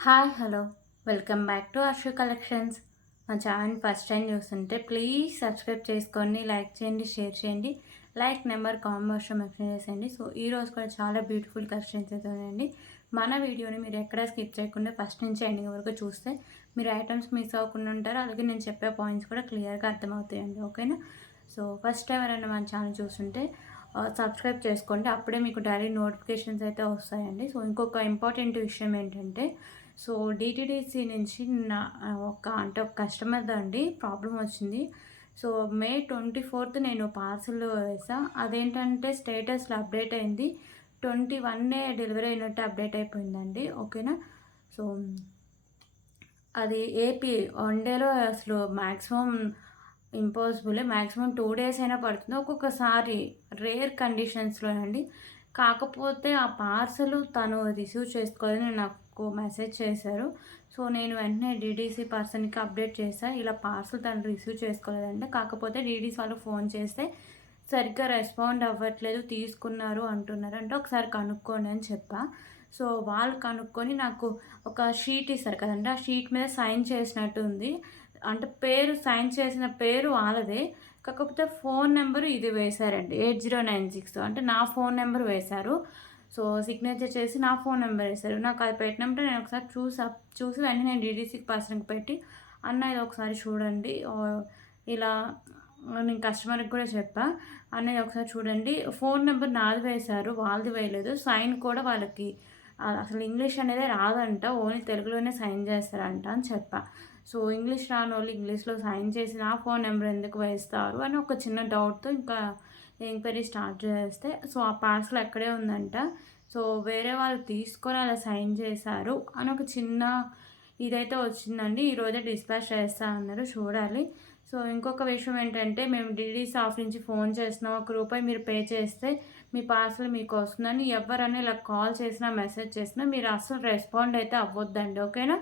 Hi hello welcome back to Arshu collections. మా channel first time చూస్తుంటే please subscribe చేసుకోండి, like చేయండి, షేర్ చేయండి. లైక్ నెంబర్ కాంబోషన్ మెన్షన్ చేసేయండి. సో ఈరోజు కూడా చాలా బ్యూటిఫుల్ కలెక్షన్స్ అయితే ఉన్నాయండి. మన వీడియోని మీరు ఎక్కడ స్కిప్ చేయకుండా ఫస్ట్ నుంచి ఎండింగ్ వరకు చూస్తే మీరు ఐటమ్స్ మిస్ అవ్వకుండా ఉంటారు. అలాగే నేను చెప్పే పాయింట్స్ కూడా క్లియర్గా అర్థమవుతాయండి. ఓకేనా? సో ఫస్ట్ టైం ఎవరైనా మన ఛానల్ చూస్తుంటే సబ్స్క్రైబ్ చేసుకోండి. అప్పుడే మీకు డైలీ నోటిఫికేషన్స్ అయితే వస్తాయండి. సో ఇంకొక ఇంపార్టెంట్ విషయం ఏంటంటే, సో డిటీడీసీ నుంచి ఒక కస్టమర్ అండి ప్రాబ్లం వచ్చింది. సో మే 24th నేను పార్సల్ వేసా. అదేంటంటే స్టేటస్లో అప్డేట్ అయింది. 21 డెలివరీ అయినట్టు అప్డేట్ అయిపోయిందండి. ఓకేనా? సో అది ఏపీ వన్ డేలో అసలు మ్యాక్సిమం ఇంపాసిబులే. మ్యాక్సిమం 2 డేస్ అయినా పడుతుంది. ఒక్కొక్కసారి రేర్ కండిషన్స్‌లోనండి. కాకపోతే ఆ పార్సెలు తను రిసీవ్ చేసుకోవాలని నాకు మెసేజ్ చేశారు. సో, నేను వెంటనే డీడీసీ పర్సన్‌కి అప్డేట్ చేశా. ఇలా పార్సెల్ తను రిసీవ్ చేసుకోలేదంట. కాకపోతే డీడీసీ వాళ్ళు ఫోన్ చేస్తే సరిగ్గా రెస్పాండ్ అవ్వట్లేదు, తీసుకున్నారు అంటున్నారు. అంటే ఒకసారి కనుక్కోండి అని చెప్పా. సో, వాళ్ళు కనుక్కొని నాకు ఒక షీట్ ఇస్తారు కదండీ! ఆ షీట్ మీద సైన్ చేసినట్టు ఉంది. అంటే సైన్ చేసిన పేరు వాళ్ళదే. కాకపోతే ఫోన్ నెంబరు ఇది వేశారండి. 8096 అంటే నా ఫోన్ నెంబర్ వేశారు. సో, సిగ్నేచర్ చేసి నా ఫోన్ నెంబర్ వేశారు. నాకు అది పెట్టినప్పుడు నేను ఒకసారి చూసి వెంటనే నేను డీడీసీ పర్సన్‌కి పెట్టి, "అన్న ఇది ఒకసారి చూడండి." ఇలా నేను కస్టమర్‌కి కూడా చెప్పా. "అన్నయ్య ఒకసారి చూడండి. ఫోన్ నెంబర్ నాది వేశారు. వాళ్ళది వేయలేదు. సైన్ కూడా వాళ్ళకి అసలు ఇంగ్లీష్ అనేదే రాదంట. ఓన్లీ తెలుగులోనే సైన్ చేస్తారంట" అని చెప్పా. సో, ఇంగ్లీష్ రానోళ్ళు ఇంగ్లీష్‌లో సైన్ చేసి నా ఫోన్ నెంబర్ ఎందుకు వేస్తారు అని ఒక చిన్న డౌట్‌తో ఇంకా ఎంక్వైరీ స్టార్ట్ చేస్తే, సో, ఆ పార్సెల్ అక్కడే ఉందంట. సో, వేరే వాళ్ళు తీసుకొని అలా సైన్ చేశారు అని ఒక చిన్న ఇదైతే వచ్చిందండి. ఈరోజే డిస్పాచ్ చేస్తా అన్నారు. చూడాలి. సో, ఇంకొక విషయం ఏంటంటే, మేము డీడీసీ ఆఫీస్ నుంచి ఫోన్ చేస్తున్నాం. రూ. 1 మీరు పే చేస్తే మీ పార్సెల్ మీకొస్తుందని ఎవరైనా ఇలా కాల్ చేసినా, మెసేజ్ చేసినా మీరు అస్సలు రెస్పాండ్ అయితే అవ్వొద్దండి. ఓకేనా?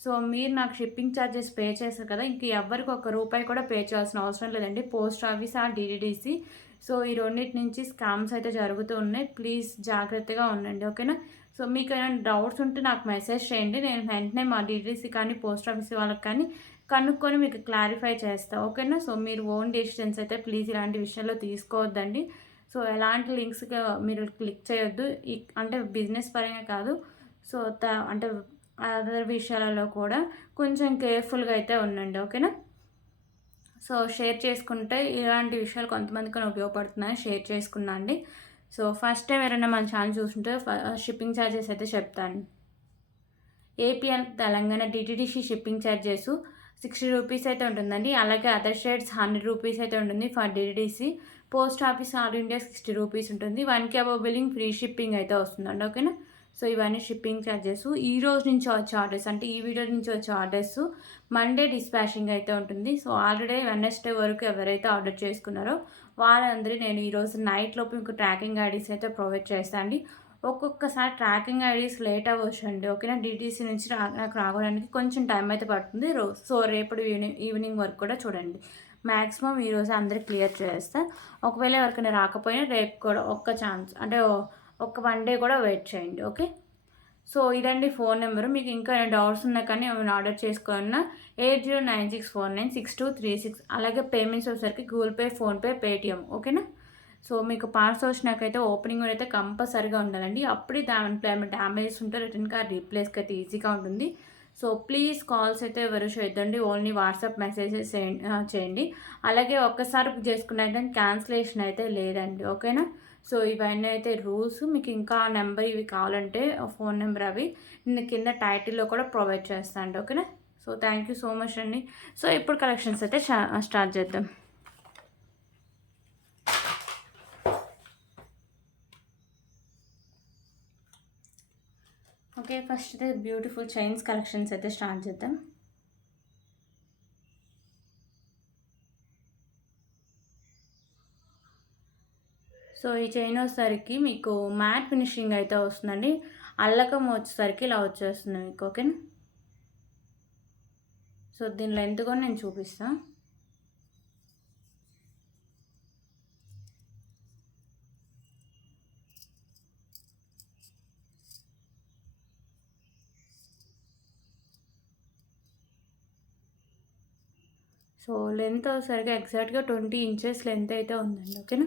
సో, మీరు నాకు షిప్పింగ్ ఛార్జెస్ పే చేశారు కదా! ఇంక ఎవ్వరికి ఒక్క రూపాయి కూడా పే చేయాల్సిన అవసరం లేదండి. Post office DTDC. సో, ఈ రెండిటి నుంచి స్కామ్స్ అయితే జరుగుతూ ఉన్నాయి. ప్లీజ్ జాగ్రత్తగా ఉండండి. ఓకేనా? సో, మీకేమైనా డౌట్స్ ఉంటే నాకు మెసేజ్ చేయండి. నేను వెంటనే మా డీటీడీసీ కానీ, పోస్ట్ ఆఫీస్ వాళ్ళకి కానీ కనుక్కొని మీకు క్లారిఫై చేస్తా. ఓకేనా? సో, మీరు ఓన్ డెసిషన్స్ అయితే ప్లీజ్ ఇలాంటి విషయంలో తీసుకోవద్దండి. సో, ఎలాంటి లింక్స్‌గా మీరు క్లిక్ చేయొద్దు. అంటే బిజినెస్ పరంగా కాదు. సో, అంటే అదర్ విషయాలలో కూడా కొంచెం కేర్‌ఫుల్‌గా అయితే ఉండండి. ఓకేనా? సో, షేర్ చేసుకుంటే ఇలాంటి విషయాలు కొంతమందికైనా ఉపయోగపడుతున్నాయని షేర్ చేసుకున్నా అండి. సో, ఫస్ట్ టైం ఎవరైనా మన ఛానల్ చూస్తుంటే షిప్పింగ్ ఛార్జెస్ అయితే చెప్తాను. AP and Telangana DTDC shipping charges రూ. 60 అయితే ఉంటుందండి. అలాగే అదర్ స్టేట్స్ రూ. 100 అయితే ఉంటుంది for DTDC. Post office all India రూ. 60 ఉంటుంది. 1K above billing free shipping అయితే వస్తుందండి. ఓకేనా? సో, ఇవన్నీ షిప్పింగ్ ఛార్జెస్. ఈ రోజు నుంచి వచ్చే ఆర్డర్స్ అంటే ఈ వీడియో నుంచి వచ్చే ఆర్డర్స్ మండే డిస్పాచింగ్ అయితే ఉంటుంది. సో, ఆల్రెడీ వెడ్నెస్డే వరకు ఎవరైతే ఆర్డర్ చేసుకున్నారో వాళ్ళందరూ నేను ఈరోజు నైట్ లోపు మీకు ట్రాకింగ్ ఐడీస్ అయితే ప్రొవైడ్ చేస్తాను అండి. ఒక్కొక్కసారి ట్రాకింగ్ ఐడీస్ లేట్ అవ్వచ్చండి. ఓకేనా? డీటీసీ నుంచి నాకు రావడానికి కొంచెం టైం అయితే పడుతుంది. సో, రేపటి ఈవినింగ్ వరకు కూడా చూడండి. మాక్సిమం ఈరోజు అందరికి క్లియర్ చేస్తా. ఒకవేళ ఎవరికైనా రాకపోయినా రేపు కూడా ఒక్క ఛాన్స్ అంటే ఒక 1 డే కూడా వెయిట్ చేయండి. ఓకే? సో, ఇదండి ఫోన్ నెంబరు. మీకు ఇంకా ఏమైనా డౌట్స్ ఉన్నా కానీ ఏమైనా ఆర్డర్ చేసుకోవాలన్నా 8096496236 అలాగే పేమెంట్స్ వచ్చేసరికి గూగుల్ పే, ఫోన్‌పే, పేటీఎం. ఓకేనా? సో, మీకు పార్సల్ వచ్చినాకైతే ఓపెనింగ్ అయితే కంపల్సరీగా ఉండాలండి. అప్పుడే దాంట్లో ఏమైనా డ్యామేజెస్ ఉంటే రిటర్న్ కార్డ్ రీప్లేస్‌కి అయితే ఈజీగా ఉంటుంది. సో, ప్లీజ్ కాల్స్ అయితే ఎవరు చేయొద్దండి. ఓన్లీ వాట్సాప్ మెసేజెస్ చేయండి. అలాగే ఒక్కసారి బుక్ చేసుకున్నాక క్యాన్సిలేషన్ అయితే లేదండి. ఓకేనా? సో, ఇవన్నీ అయితే రూల్స్. మీకు ఇంకా నెంబర్ ఇవి కావాలంటే ఫోన్ నెంబర్ అవి నేను కింద టైటిల్‌లో కూడా ప్రొవైడ్ చేస్తా అండి. ఓకేనా? So, thank you so much అండి. సో, ఇప్పుడు కలెక్షన్స్ అయితే స్టార్ట్ చేద్దాం. ఓకే. ఫస్ట్ అయితే బ్యూటిఫుల్ చైన్స్ కలెక్షన్స్ అయితే స్టార్ట్ చేద్దాం. సో, ఈ చైన్ వచ్చేసరికి మీకు మ్యాట్ ఫినిషింగ్ అయితే వస్తుందండి. అల్లకం వచ్చేసరికి ఇలా వచ్చేస్తుంది మీకు. ఓకేనా? సో, దీని లెంత్ కూడా నేను చూపిస్తా. సో లెంత్ వచ్చేసరికి ఎగ్జాక్ట్గా 20 ఇంచెస్ లెంత్ అయితే ఉందండి. ఓకేనా,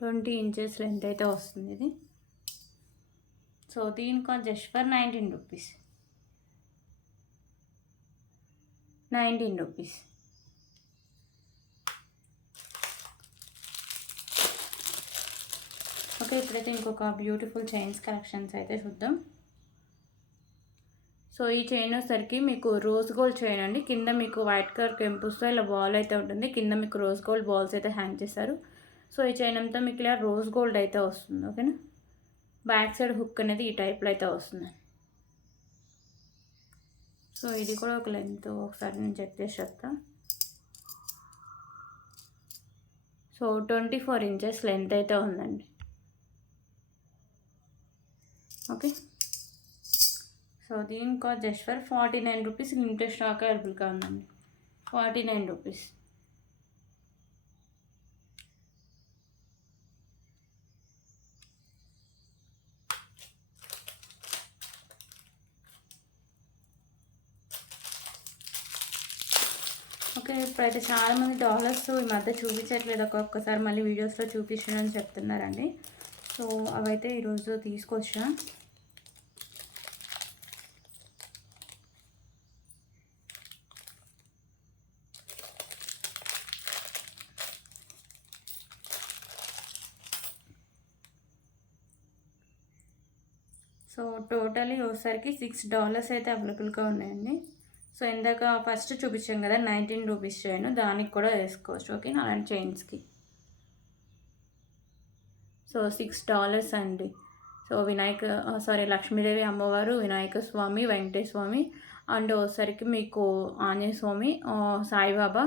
20 ఇంచెస్ లెంత్ అయితే వస్తుంది ఇది. సో దీని cost just for 19 rupees. 19 rupees. Okay, ఇప్పుడైతే ఇంకొక బ్యూటిఫుల్ చైన్స్ కలెక్షన్స్ అయితే చూద్దాం. సో ఈ చైన్ వచ్చేసరికి మీకు రోజ్ గోల్డ్ చైన్ అండి. కింద మీకు వైట్ కలర్ కెంపుస్తో ఇలా బాల్ అయితే ఉంటుంది. కింద మీకు రోజ్ గోల్డ్ బాల్స్ అయితే హ్యాంగ్ చేస్తారు. సో ఈ చైన్ అంతా మీకు ఇలా రోజ్ గోల్డ్ అయితే వస్తుంది. ఓకేనా, బ్యాక్ సైడ్ హుక్ అనేది ఈ టైప్లో అయితే వస్తుంది. సో ఇది కూడా ఒక లెంత్ ఒకసారి నేను చెక్ చేసి చెప్తా. సో 24 ఇంచెస్ లెంత్ అయితే ఉందండి. ఓకే, సో దీని cost just for 49 rupees. Limited stock అవైలబుల్గా ఉందండి. 49 రూపీస్. ఓకే, ఇప్పుడైతే చాలామంది డాలర్స్ ఈ మధ్య చూపించట్లేదు, ఒక్కొక్కసారి మళ్ళీ వీడియోస్లో చూపించడం చెప్తున్నారండి. సో అవైతే ఈరోజు తీసుకొచ్చా. సో టోటలీ వచ్చేసరికి $6 అయితే అవైలబుల్గా ఉన్నాయండి. సో ఇందాక ఫస్ట్ చూపించాం కదా 19 రూపీస్ చైన్, దానికి కూడా వేసుకోవచ్చు. ఓకే, అలాంటి చైన్స్కి. సో $6 అండి. సో లక్ష్మీదేవి అమ్మవారు, వినాయక స్వామి, వెంకటేశ్వర స్వామి అండ్ వచ్చేసరికి మీకు ఆంజనేయ స్వామి, సాయిబాబా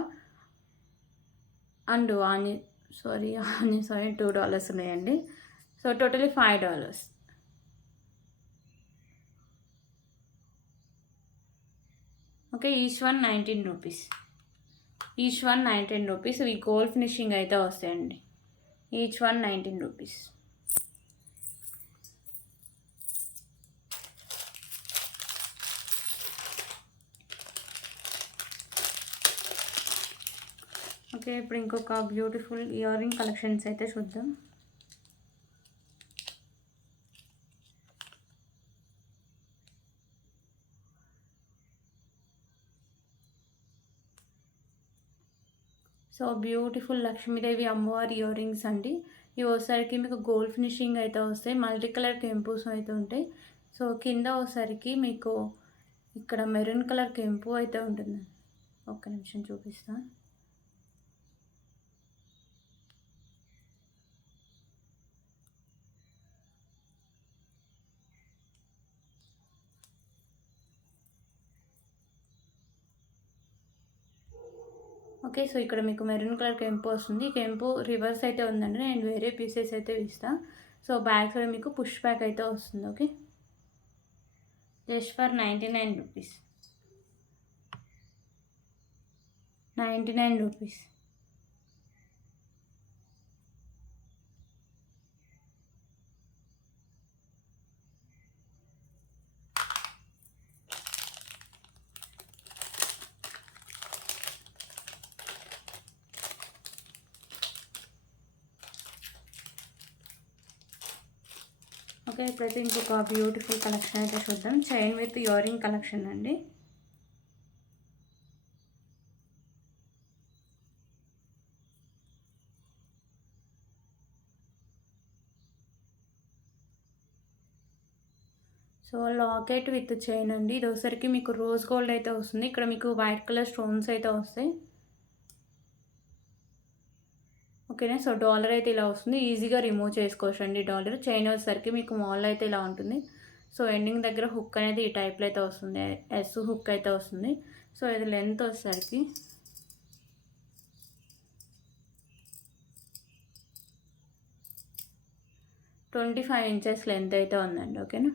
అండ్ ఆంజనేయ స్వామి $2 ఉన్నాయండి. So totally $5. Okay, each one 19 rupees. Each one 19 rupees. ఇవి గోల్డ్ ఫినిషింగ్ అయితే వస్తాయండి. Each one 19 rupees. ఓకే, ఇప్పుడు ఇంకొక బ్యూటిఫుల్ ఇయర్ రింగ్ కలెక్షన్స్ అయితే చూద్దాం. సో బ్యూటిఫుల్ లక్ష్మీదేవి అమ్మవారి ఇయర్ రింగ్స్ అండి. ఇవి వచ్చేసరికి మీకు గోల్డ్ ఫినిషింగ్ అయితే వస్తాయి. మల్టీ కలర్ కెంపుస్ అయితే ఉంటాయి. సో కింద వచ్చేసరికి మీకు ఇక్కడ మెరూన్ కలర్ కెంపు అయితే ఉంటుంది. ఒక్క నిమిషం చూపిస్తాను. ఓకే, సో ఇక్కడ మీకు మెరూన్ కలర్ కెంపు వస్తుంది. కెంపు రివర్స్ అయితే ఉందండి. నేను వేరే పీసెస్ అయితే ఇస్తాను. సో బ్యాక్ సైడ్ మీకు పుష్ బ్యాక్ అయితే వస్తుంది. Okay, just for 99 rupees. 99 rupees. Okay, ఇప్పుడైతే ఇంకొక బ్యూటిఫుల్ కలెక్షన్ అయితే చూద్దాం. Chain with ear ring collection అండి. సో లాకెట్ విత్ చైన్ అండి. ఇది ఒకసారికి మీకు రోజ్ గోల్డ్ అయితే వస్తుంది. ఇక్కడ మీకు వైట్ కలర్ స్టోన్స్ అయితే వస్తాయి. ఓకేనా, సో డాలర్ అయితే ఇలా వస్తుంది. ఈజీగా రిమూవ్ చేసుకోవచ్చు అండి డాలర్. చైన్ వచ్చేసరికి మీకు మాల్ అయితే ఇలా ఉంటుంది. సో ఎండింగ్ దగ్గర హుక్ అనేది ఈ టైప్లో అయితే వస్తుంది. ఎస్ హుక్ అయితే వస్తుంది. సో ఇది లెంత్ వచ్చేసరికి $25 ఇంచెస్ లెంత్ అయితే ఉందండి. ఓకేనా,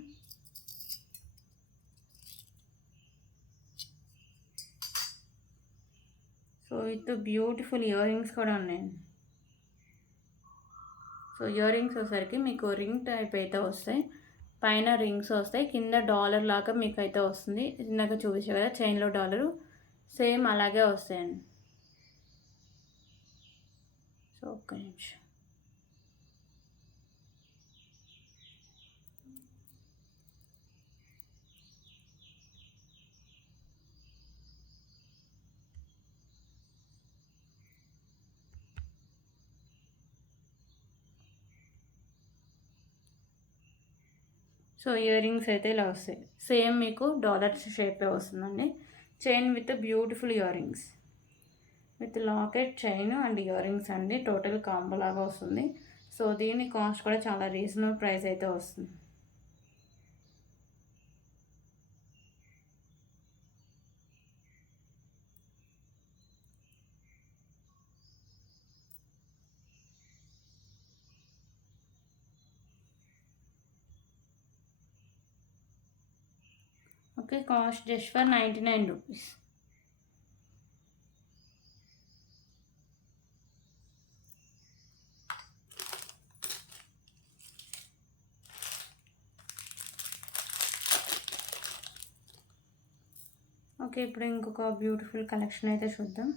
so with beautiful ear rings కూడా ఉన్నాయండి. సో ఇయర్ రింగ్స్ వచ్చేసరికి మీకు రింగ్ టైప్ అయితే వస్తాయి. పైన రింగ్స్ వస్తాయి, కింద డాలర్ లాగా మీకు అయితే వస్తుంది. ఇందాక చూపించే కదా చైన్లో డాలరు, సేమ్ అలాగే వస్తాయండి. సో ఒక్క నిమిషం. సో ఇయర్ రింగ్స్ అయితే ఇలా వస్తాయి, సేమ్ మీకు డాలర్స్ షేపే వస్తుందండి. Chain with beautiful ear rings, with locket chain and ear rings అండి. టోటల్ కాంబో లాగా వస్తుంది. సో దీని కాస్ట్ కూడా చాలా రీజనబుల్ ప్రైస్ అయితే వస్తుంది. Okay, cost just for 99 rupees. Okay, ఇప్పుడు ఇంకొక బ్యూటిఫుల్ కలెక్షన్ అయితే చూద్దాం.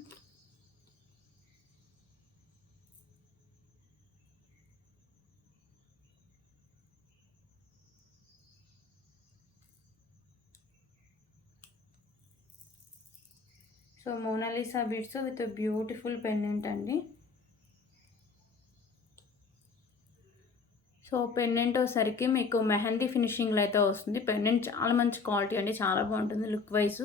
So Monalisa beads with beautiful pendant అండి. సో పెండెంట్ వచ్చేసరికి మీకు మెహందీ ఫినిషింగ్లో అయితే వస్తుంది. పెండెంట్ చాలా మంచి క్వాలిటీ అండి, చాలా బాగుంటుంది లుక్ వైజ్.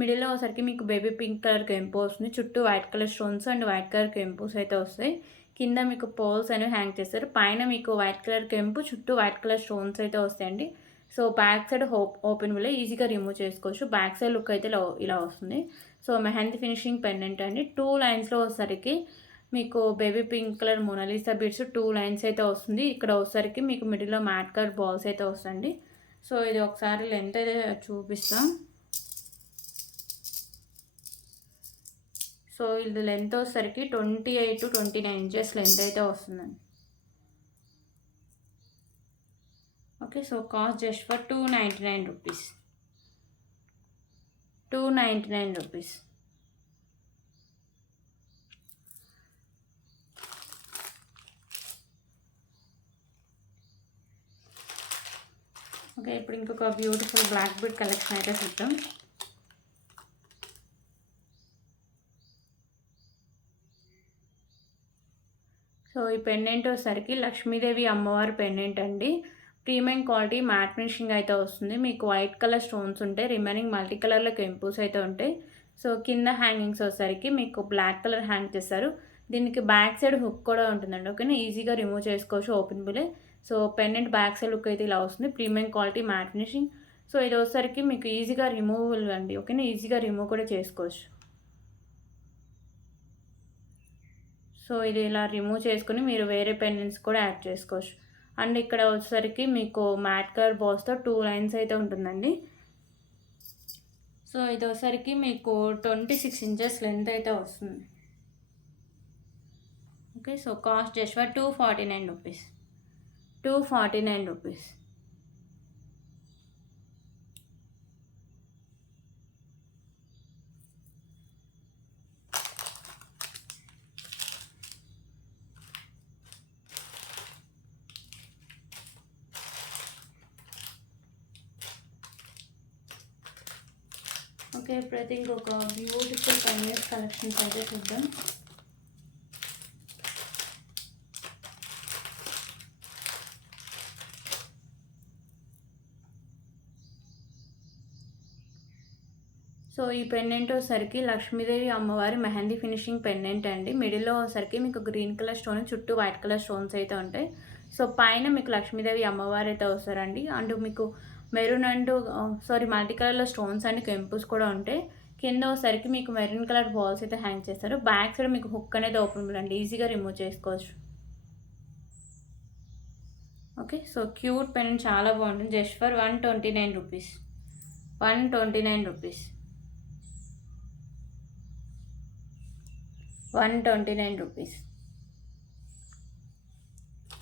మిడిల్లో వచ్చేసరికి మీకు బేబీ పింక్ కలర్ కెంపు వస్తుంది, చుట్టూ white colour stones and white colour కెంపుస్ అయితే వస్తాయి. కింద మీకు పోల్స్ అనేవి హ్యాంగ్ చేస్తారు, పైన మీకు వైట్ కలర్ కెంపు, చుట్టూ వైట్ కలర్ స్టోన్స్ అయితే వస్తాయండి. So back side open will ఈజీగా రిమూవ్ చేసుకోవచ్చు. బ్యాక్ సైడ్ లుక్ అయితే ఇలా వస్తుంది. సో మెహందీ ఫినిషింగ్ పెండెంట్ అండి. 2 లైన్స్లో వచ్చేసరికి మీకు baby pink colour Monalisa beads 2 lines అయితే వస్తుంది. ఇక్కడ వచ్చేసరికి మీకు మిడిల్లో మ్యాట్ కలర్ బాల్స్ అయితే వస్తుంది. సో ఇది ఒకసారి లెంత్ అయితే చూపిస్తాం. సో ఇది లెంత్ వచ్చేసరికి 28 to 29 ఇంచెస్ లెంత్ అయితే వస్తుందండి. Okay, so cost just for 299 rupees. 299 rupees. Okay, ఇప్పుడు ఇంకొక బ్యూటిఫుల్ బ్లాక్ బీడ్ కలెక్షన్ అయితే చూద్దాం. సో ఈ పెండెంట్ వచ్చేసరికి లక్ష్మీదేవి అమ్మవారి పెండెంట్ అండి. ప్రీమియం క్వాలిటీ మ్యాట్ ఫినిషింగ్ అయితే వస్తుంది. మీకు వైట్ కలర్ స్టోన్స్ ఉంటాయి, రిమైనింగ్ మల్టీ కలర్లో కెంపుస్ అయితే ఉంటాయి. సో కింద హ్యాంగింగ్స్ వచ్చేసరికి మీకు బ్లాక్ కలర్ హ్యాంగ్ చేస్తారు. దీనికి బ్యాక్ సైడ్ హుక్ కూడా ఉంటుందండి. ఓకేనా, ఈజీగా రిమూవ్ చేసుకోవచ్చు openable. So pendant back side look అయితే ఇలా వస్తుంది, premium quality matte finishing. So ఇది వచ్చేసరికి మీకు ఈజీగా రిమూవల్ అండి. ఓకేనా, ఈజీగా రిమూవ్ కూడా చేసుకోవచ్చు. సో ఇది ఇలా రిమూవ్ చేసుకుని మీరు వేరే పెండెంట్స్ కూడా యాడ్ చేసుకోవచ్చు. అండ్ ఇక్కడ వచ్చేసరికి మీకు మ్యాట్ కలర్ బాల్స్తో 2 లైన్స్ అయితే ఉంటుందండి. సో ఇది వచ్చేసరికి మీకు 26 ఇంచెస్ లెంత్ అయితే వస్తుంది. Okay, so cost just for 249 rupees. 249 rupees. Okay, ఇప్పుడైతే ఇంకొక బ్యూటిఫుల్ పెండెంట్స్ కలెక్షన్స్ అయితే చూద్దాం. సో ఈ పెండెంట్ వచ్చేసరికి లక్ష్మీదేవి అమ్మవారి మెహందీ ఫినిషింగ్ పెండెంట్ అండి. మిడిల్లో వచ్చేసరికి మీకు గ్రీన్ కలర్ స్టోన్, చుట్టూ వైట్ కలర్ స్టోన్స్ అయితే ఉంటాయి. సో పైన మీకు లక్ష్మీదేవి అమ్మవారు అయితే వస్తారండి. అండ్ మీకు మెరూన్ అండ్ మల్టీ కలర్లో స్టోన్స్ అండ్ కెంపుస్ కూడా ఉంటాయి. కింద వచ్చేసరికి మీకు మెరూన్ కలర్ బాల్స్ అయితే హ్యాంగ్ చేస్తారు. బ్యాక్ సైడ్ మీకు హుక్ అనేది ఓపెన్ అండి, ఈజీగా రిమూవ్ చేసుకోవచ్చు. ఓకే, సో క్యూట్ పెన్ చాలా బాగుంటుంది. Just for 129 rupees. 129 rupees. 129 rupees.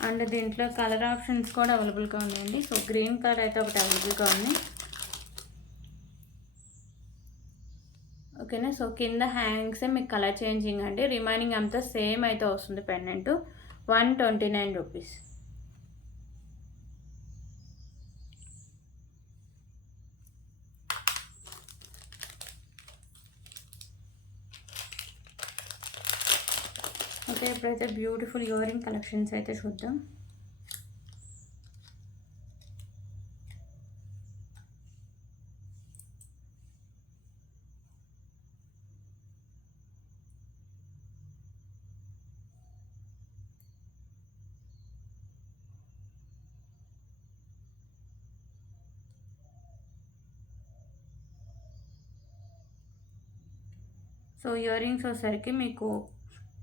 And దీంట్లో కలర్ ఆప్షన్స్ కూడా అవైలబుల్గా ఉన్నాయండి. సో గ్రీన్ కలర్ అయితే ఒకటి అవైలబుల్గా ఉంది. ఓకేనా. సో కింద హ్యాంగ్సే మీకు కలర్ చేంజింగ్ అండి. రిమైనింగ్ అంతా సేమ్ అయితే వస్తుంది. Pendant 129 rupees. ఓకే, ఇప్పుడైతే బ్యూటిఫుల్ ఇయర్ రింగ్ కలెక్షన్స్ అయితే చూద్దాం. సో ఇయర్ రింగ్స్ వచ్చేసరికి మీకు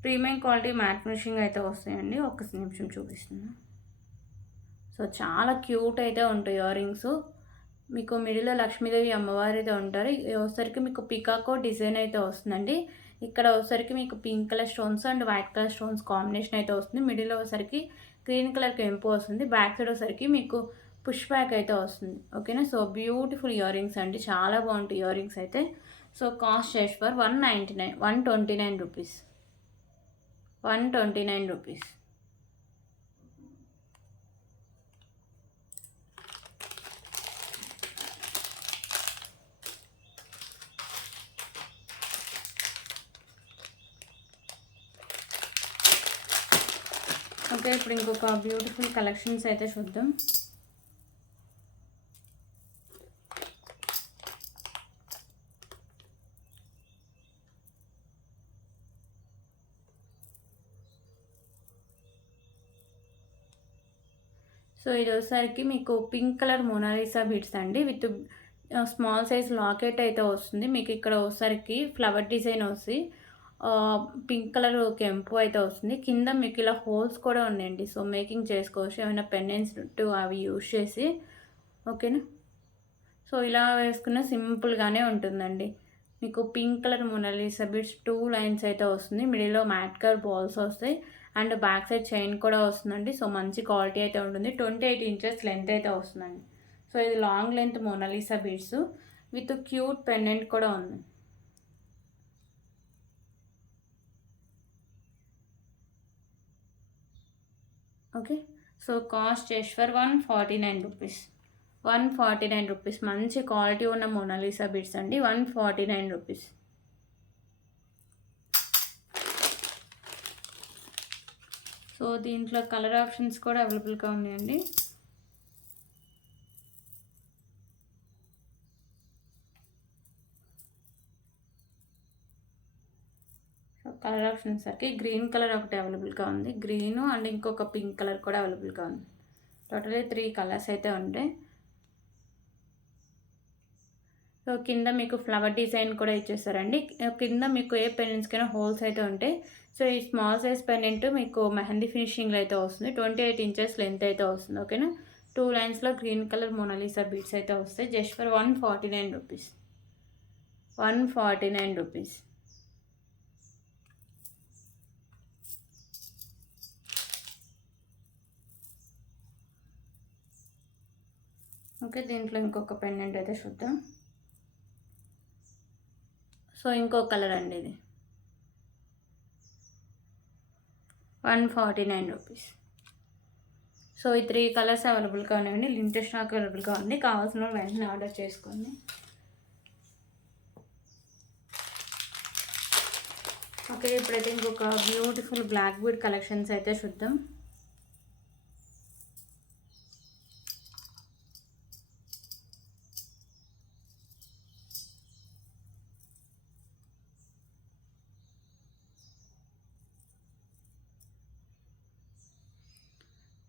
ప్రీమియం క్వాలిటీ మ్యాట్ ఫినిషింగ్ అయితే వస్తాయండి. ఒక్క నిమిషం చూపిస్తున్నా. సో చాలా క్యూట్ అయితే ఉంటాయి ఇయర్ రింగ్స్. మీకు మిడిల్లో లక్ష్మీదేవి అమ్మవారు అయితే ఉంటారు. వచ్చేసరికి మీకు పికాకో డిజైన్ అయితే వస్తుందండి. ఇక్కడ వచ్చేసరికి మీకు pink colour stones and white colour stones combination అయితే వస్తుంది. మిడిల్లో వచ్చేసరికి గ్రీన్ కలర్ కెంపు వస్తుంది. బ్యాక్ సైడ్ వచ్చేసరికి మీకు పుష్ బ్యాక్ అయితే వస్తుంది. ఓకేనా. సో బ్యూటిఫుల్ ఇయర్ రింగ్స్ అండి, చాలా బాగుంటాయి ఇయర్ రింగ్స్ అయితే. సో కాస్ట్ చేసి ఫర్ 129 రూపీస్. 129 రూపీస్. ఓకే, ఇప్పుడు ఇంకొక బ్యూటిఫుల్ కలెక్షన్స్ అయితే చూద్దాం. సో ఇది వచ్చేసరికి మీకు పింక్ కలర్ మోనాలిసా బీడ్స్ అండి, విత్ స్మాల్ సైజ్ లాకెట్ అయితే వస్తుంది. మీకు ఇక్కడ వచ్చేసరికి ఫ్లవర్ డిజైన్ వస్తుంది. పింక్ కలర్ కెంపు అయితే వస్తుంది. కింద మీకు ఇలా హోల్స్ కూడా ఉన్నాయండి. సో మేకింగ్ చేసుకోవచ్చు ఏమైనా పెండెంట్స్ అవి యూజ్ చేసి. ఓకేనా. సో ఇలా వేసుకున్న సింపుల్గానే ఉంటుందండి. మీకు pink colour Monalisa beads 2 lines అయితే వస్తుంది. మిడిల్లో మ్యాట్ కలర్ బాల్స్ వస్తాయి అండ్ బ్యాక్ సైడ్ చైన్ కూడా వస్తుందండి. సో మంచి క్వాలిటీ అయితే ఉంటుంది. 28 ఇంచెస్ లెంత్ అయితే వస్తుందండి. సో ఇది long length Monalisa beads with cute pendant కూడా ఉంది. ఓకే, సో కాస్ట్ చేసి ఫర్ 149 రూపీస్. 149 రూపీస్. మంచి క్వాలిటీ ఉన్న మోనాలిసా బీడ్స్ అండి. 149 రూపీస్. సో దీంట్లో కలర్ ఆప్షన్స్ కూడా అవైలబుల్గా ఉన్నాయండి. సో కలర్ ఆప్షన్స్ సరికి గ్రీన్ కలర్ ఒకటి అవైలబుల్గా ఉంది. గ్రీన్ అండ్ ఇంకొక పింక్ కలర్ కూడా అవైలబుల్గా ఉంది. టోటలీ 3 కలర్స్ అయితే ఉంటాయి. సో కింద మీకు ఫ్లవర్ డిజైన్ కూడా ఇచ్చేస్తారండి. కింద మీకు ఏ పెండెంట్స్కైనా హోల్స్ అయితే ఉంటాయి. సో ఈ స్మాల్ సైజ్ పెండెంట్ మీకు మెహందీ ఫినిషింగ్లో అయితే వస్తుంది. 28 ఇంచెస్ లెంత్ అయితే వస్తుంది. ఓకేనా. 2 లైన్స్లో గ్రీన్ కలర్ మోనాలిసా బీడ్స్ అయితే వస్తాయి. Just for 149 rupees. 149 rupees. Okay, దీంట్లో ఇంకొక పెండెంట్ అయితే చూద్దాం. సో ఇంకో కలర్ అండి ఇది. 149 రూపీస్. సో ఈ 3 కలర్స్ అవైలబుల్గా ఉన్నాయండి. లిమిటెడ్ స్టాక్ అవైలబుల్గా ఉంది. కావాల్సిన వెంటనే ఆర్డర్ చేసుకోండి. ఓకే, ఇప్పుడైతే ఇంకొక బ్యూటిఫుల్ బ్లాక్ బీడ్ కలెక్షన్స్ అయితే చూద్దాం.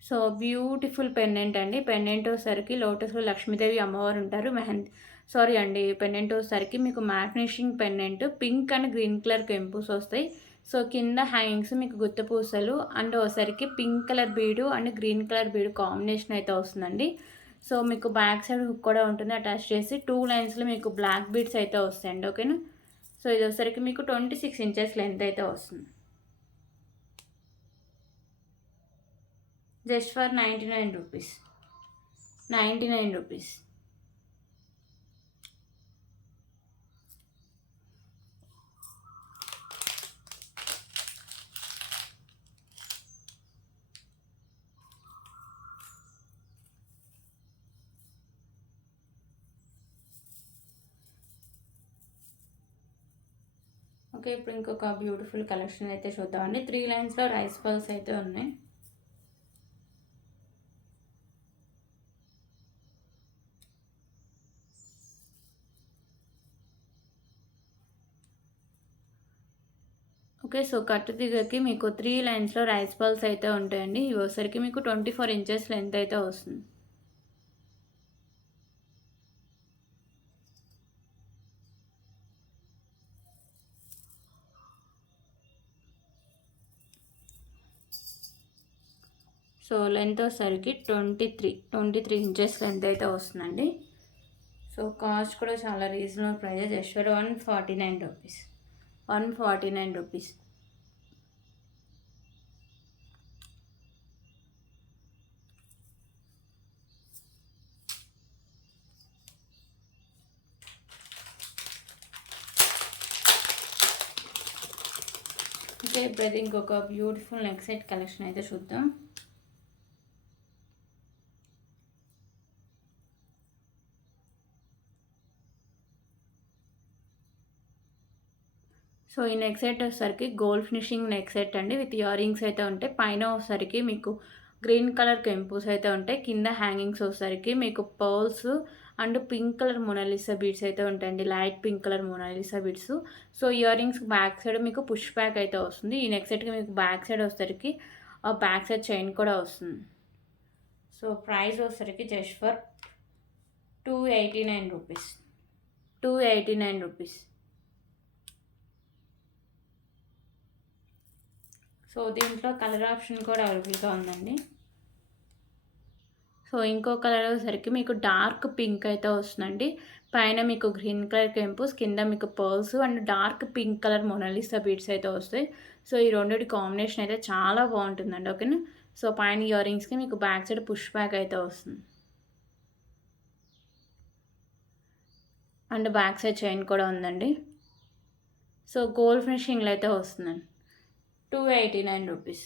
సో బ్యూటిఫుల్ పెండెంట్ అండి. పెండెంట్ వచ్చేసరికి లోటస్లో లక్ష్మీదేవి అమ్మవారు ఉంటారు. పెండెంట్ వచ్చేసరికి మీకు matte finishing pendant pink and green colour కెంపుస్ వస్తాయి. సో కింద హ్యాంగ్స్ మీకు గుత్త పూసలు అండ్ ఒకసారికి pink colour bead and green colour bead combination అయితే వస్తుందండి. సో మీకు బ్యాక్ సైడ్ హుక్ కూడా ఉంటుంది అటాచ్ చేసి. 2 లైన్స్లో మీకు బ్లాక్ బీడ్స్ అయితే వస్తాయండి. ఓకేనా. సో ఇది వచ్చేసరికి మీకు 26 ఇంచెస్ లెంత్ అయితే వస్తుంది. Just for 99 rupees. 99 rupees. Okay, ఇప్పుడు ఇంకొక బ్యూటిఫుల్ కలెక్షన్ అయితే చూద్దామండి. 3 లైన్స్లో రైస్ పల్స్ అయితే ఉన్నాయి. ఓకే, సో కట్టు దిగకి మీకు 3 లైన్స్లో రైస్ పల్స్ అయితే ఉంటాయండి. ఇవి వచ్చేసరికి మీకు 24 ఇంచెస్ లెంత్ అయితే వస్తుంది. సో లెంత్ వచ్చేసరికి 23 ఇంచెస్ లెంత్ అయితే వస్తుందండి. సో కాస్ట్ కూడా చాలా reasonable price. Just 149 rupees. 149 rupees. Okay, ఇప్పుడైతే ఇంకొక బ్యూటిఫుల్ నెక్ సెట్ కలెక్షన్ అయితే చూద్దాం. సో ఈ నెక్ సెట్ వచ్చేసరికి గోల్డ్ ఫినిషింగ్ నెక్ సెట్ అండి, విత్ ఇయర్ రింగ్స్ అయితే ఉంటాయి. పైన వచ్చేసరికి మీకు గ్రీన్ కలర్ కెంపుస్ అయితే ఉంటాయి. కింద హ్యాంగింగ్స్ వచ్చేసరికి మీకు pearls and pink colour Mona Lisa beads అయితే ఉంటాయండి. Light pink colour Mona Lisa beads. So ear rings back side మీకు పుష్ బ్యాక్ అయితే వస్తుంది. ఈ నెక్ సెట్కి మీకు బ్యాక్ సైడ్ వచ్చేసరికి బ్యాక్ సైడ్ చైన్ కూడా వస్తుంది. సో ప్రైస్ వచ్చేసరికి just for 289 rupees. 289 rupees. So దీంట్లో కలర్ ఆప్షన్ కూడా అవైలబుల్గా ఉందండి. సో ఇంకో కలర్ వచ్చేసరికి మీకు డార్క్ పింక్ అయితే వస్తుందండి. పైన మీకు గ్రీన్ కలర్ కెంపుస్, కింద మీకు pearls and dark pink colour Mona Lisa beads అయితే వస్తాయి. సో ఈ రెండింటి కాంబినేషన్ అయితే చాలా బాగుంటుందండి. ఓకేనా. సో పైన ఇయర్ రింగ్స్కి మీకు బ్యాక్ సైడ్ పుష్ బ్యాక్ అయితే వస్తుంది. అండ్ బ్యాక్ సైడ్ చైన్ కూడా ఉందండి. సో గోల్డ్ ఫినిషింగ్లో అయితే వస్తుందండి. 289 రూపీస్.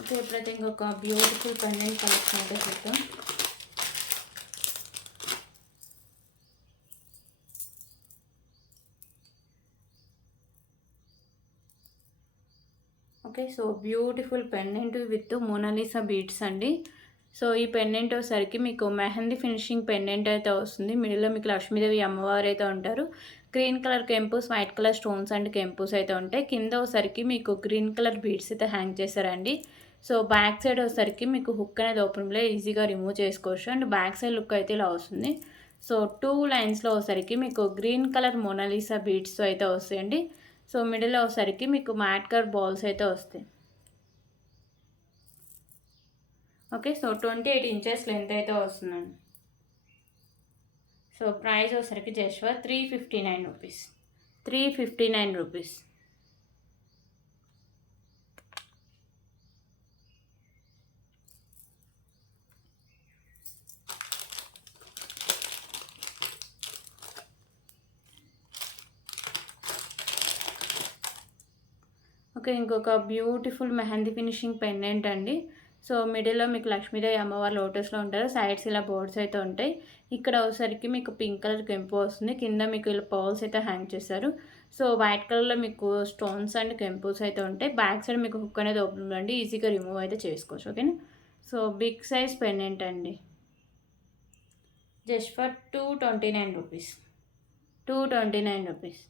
ఓకే, ఇప్పుడైతే ఇంకొక బ్యూటిఫుల్ పెండెంట్ కలెక్షన్ అయితే చూద్దాం. Okay, so beautiful pendant with Mona Lisa beads అండి. సో ఈ పెండెంట్ వచ్చేసరికి మీకు మెహందీ ఫినిషింగ్ పెండెంట్ అయితే వస్తుంది. మిడిల్లో మీకు లక్ష్మీదేవి అమ్మవారు అయితే ఉంటారు. గ్రీన్ కలర్ కెంపుస్, వైట్ కలర్ స్టోన్స్ అండ్ కెంపుస్ అయితే ఉంటాయి. కింద వచ్చేసరికి మీకు గ్రీన్ కలర్ బీడ్స్ అయితే హ్యాంగ్ చేశారండి. సో బ్యాక్ సైడ్ వచ్చేసరికి మీకు హుక్ అనేది ఓపెన్లో ఈజీగా రిమూవ్ చేసుకోవచ్చు. అండ్ బ్యాక్ సైడ్ లుక్ అయితే ఇలా వస్తుంది. సో 2 లైన్స్లో వచ్చేసరికి మీకు గ్రీన్ కలర్ మొనాలిసా బీడ్స్ అయితే వస్తాయండి. సో మిడిల్లో వచ్చేసరికి మీకు మ్యాట్ కలర్ బాల్స్ అయితే వస్తాయి. ఓకే, సో 28 ఇంచెస్ లెంత్ అయితే వస్తుందండి. సో ప్రైస్ వచ్చేసరికి just for 359 rupees. 359 rupees. Okay, ఇంకొక బ్యూటిఫుల్ మెహందీ ఫినిషింగ్ పెండెంట్ అండి. సో మిడిల్లో మీకు లక్ష్మీదేవి అమ్మవారు లోటస్లో ఉంటారు. సైడ్స్ ఇలా బోర్డ్స్ అయితే ఉంటాయి. ఇక్కడ వచ్చేసరికి మీకు పింక్ కలర్ కెంపు వస్తుంది. కింద మీకు ఇలా పర్ల్స్ అయితే హ్యాంగ్ చేశారు. సో వైట్ కలర్లో మీకు స్టోన్స్ అండ్ కెంపుల్స్ అయితే ఉంటాయి. బ్యాక్ సైడ్ మీకు హుక్ అనేది ఓపెన్ అండి, ఈజీగా రిమూవ్ అయితే చేసుకోవచ్చు. ఓకేనా. సో బిగ్ సైజ్ పెండెంట్ అండి, just for 229 rupees. 229 rupees.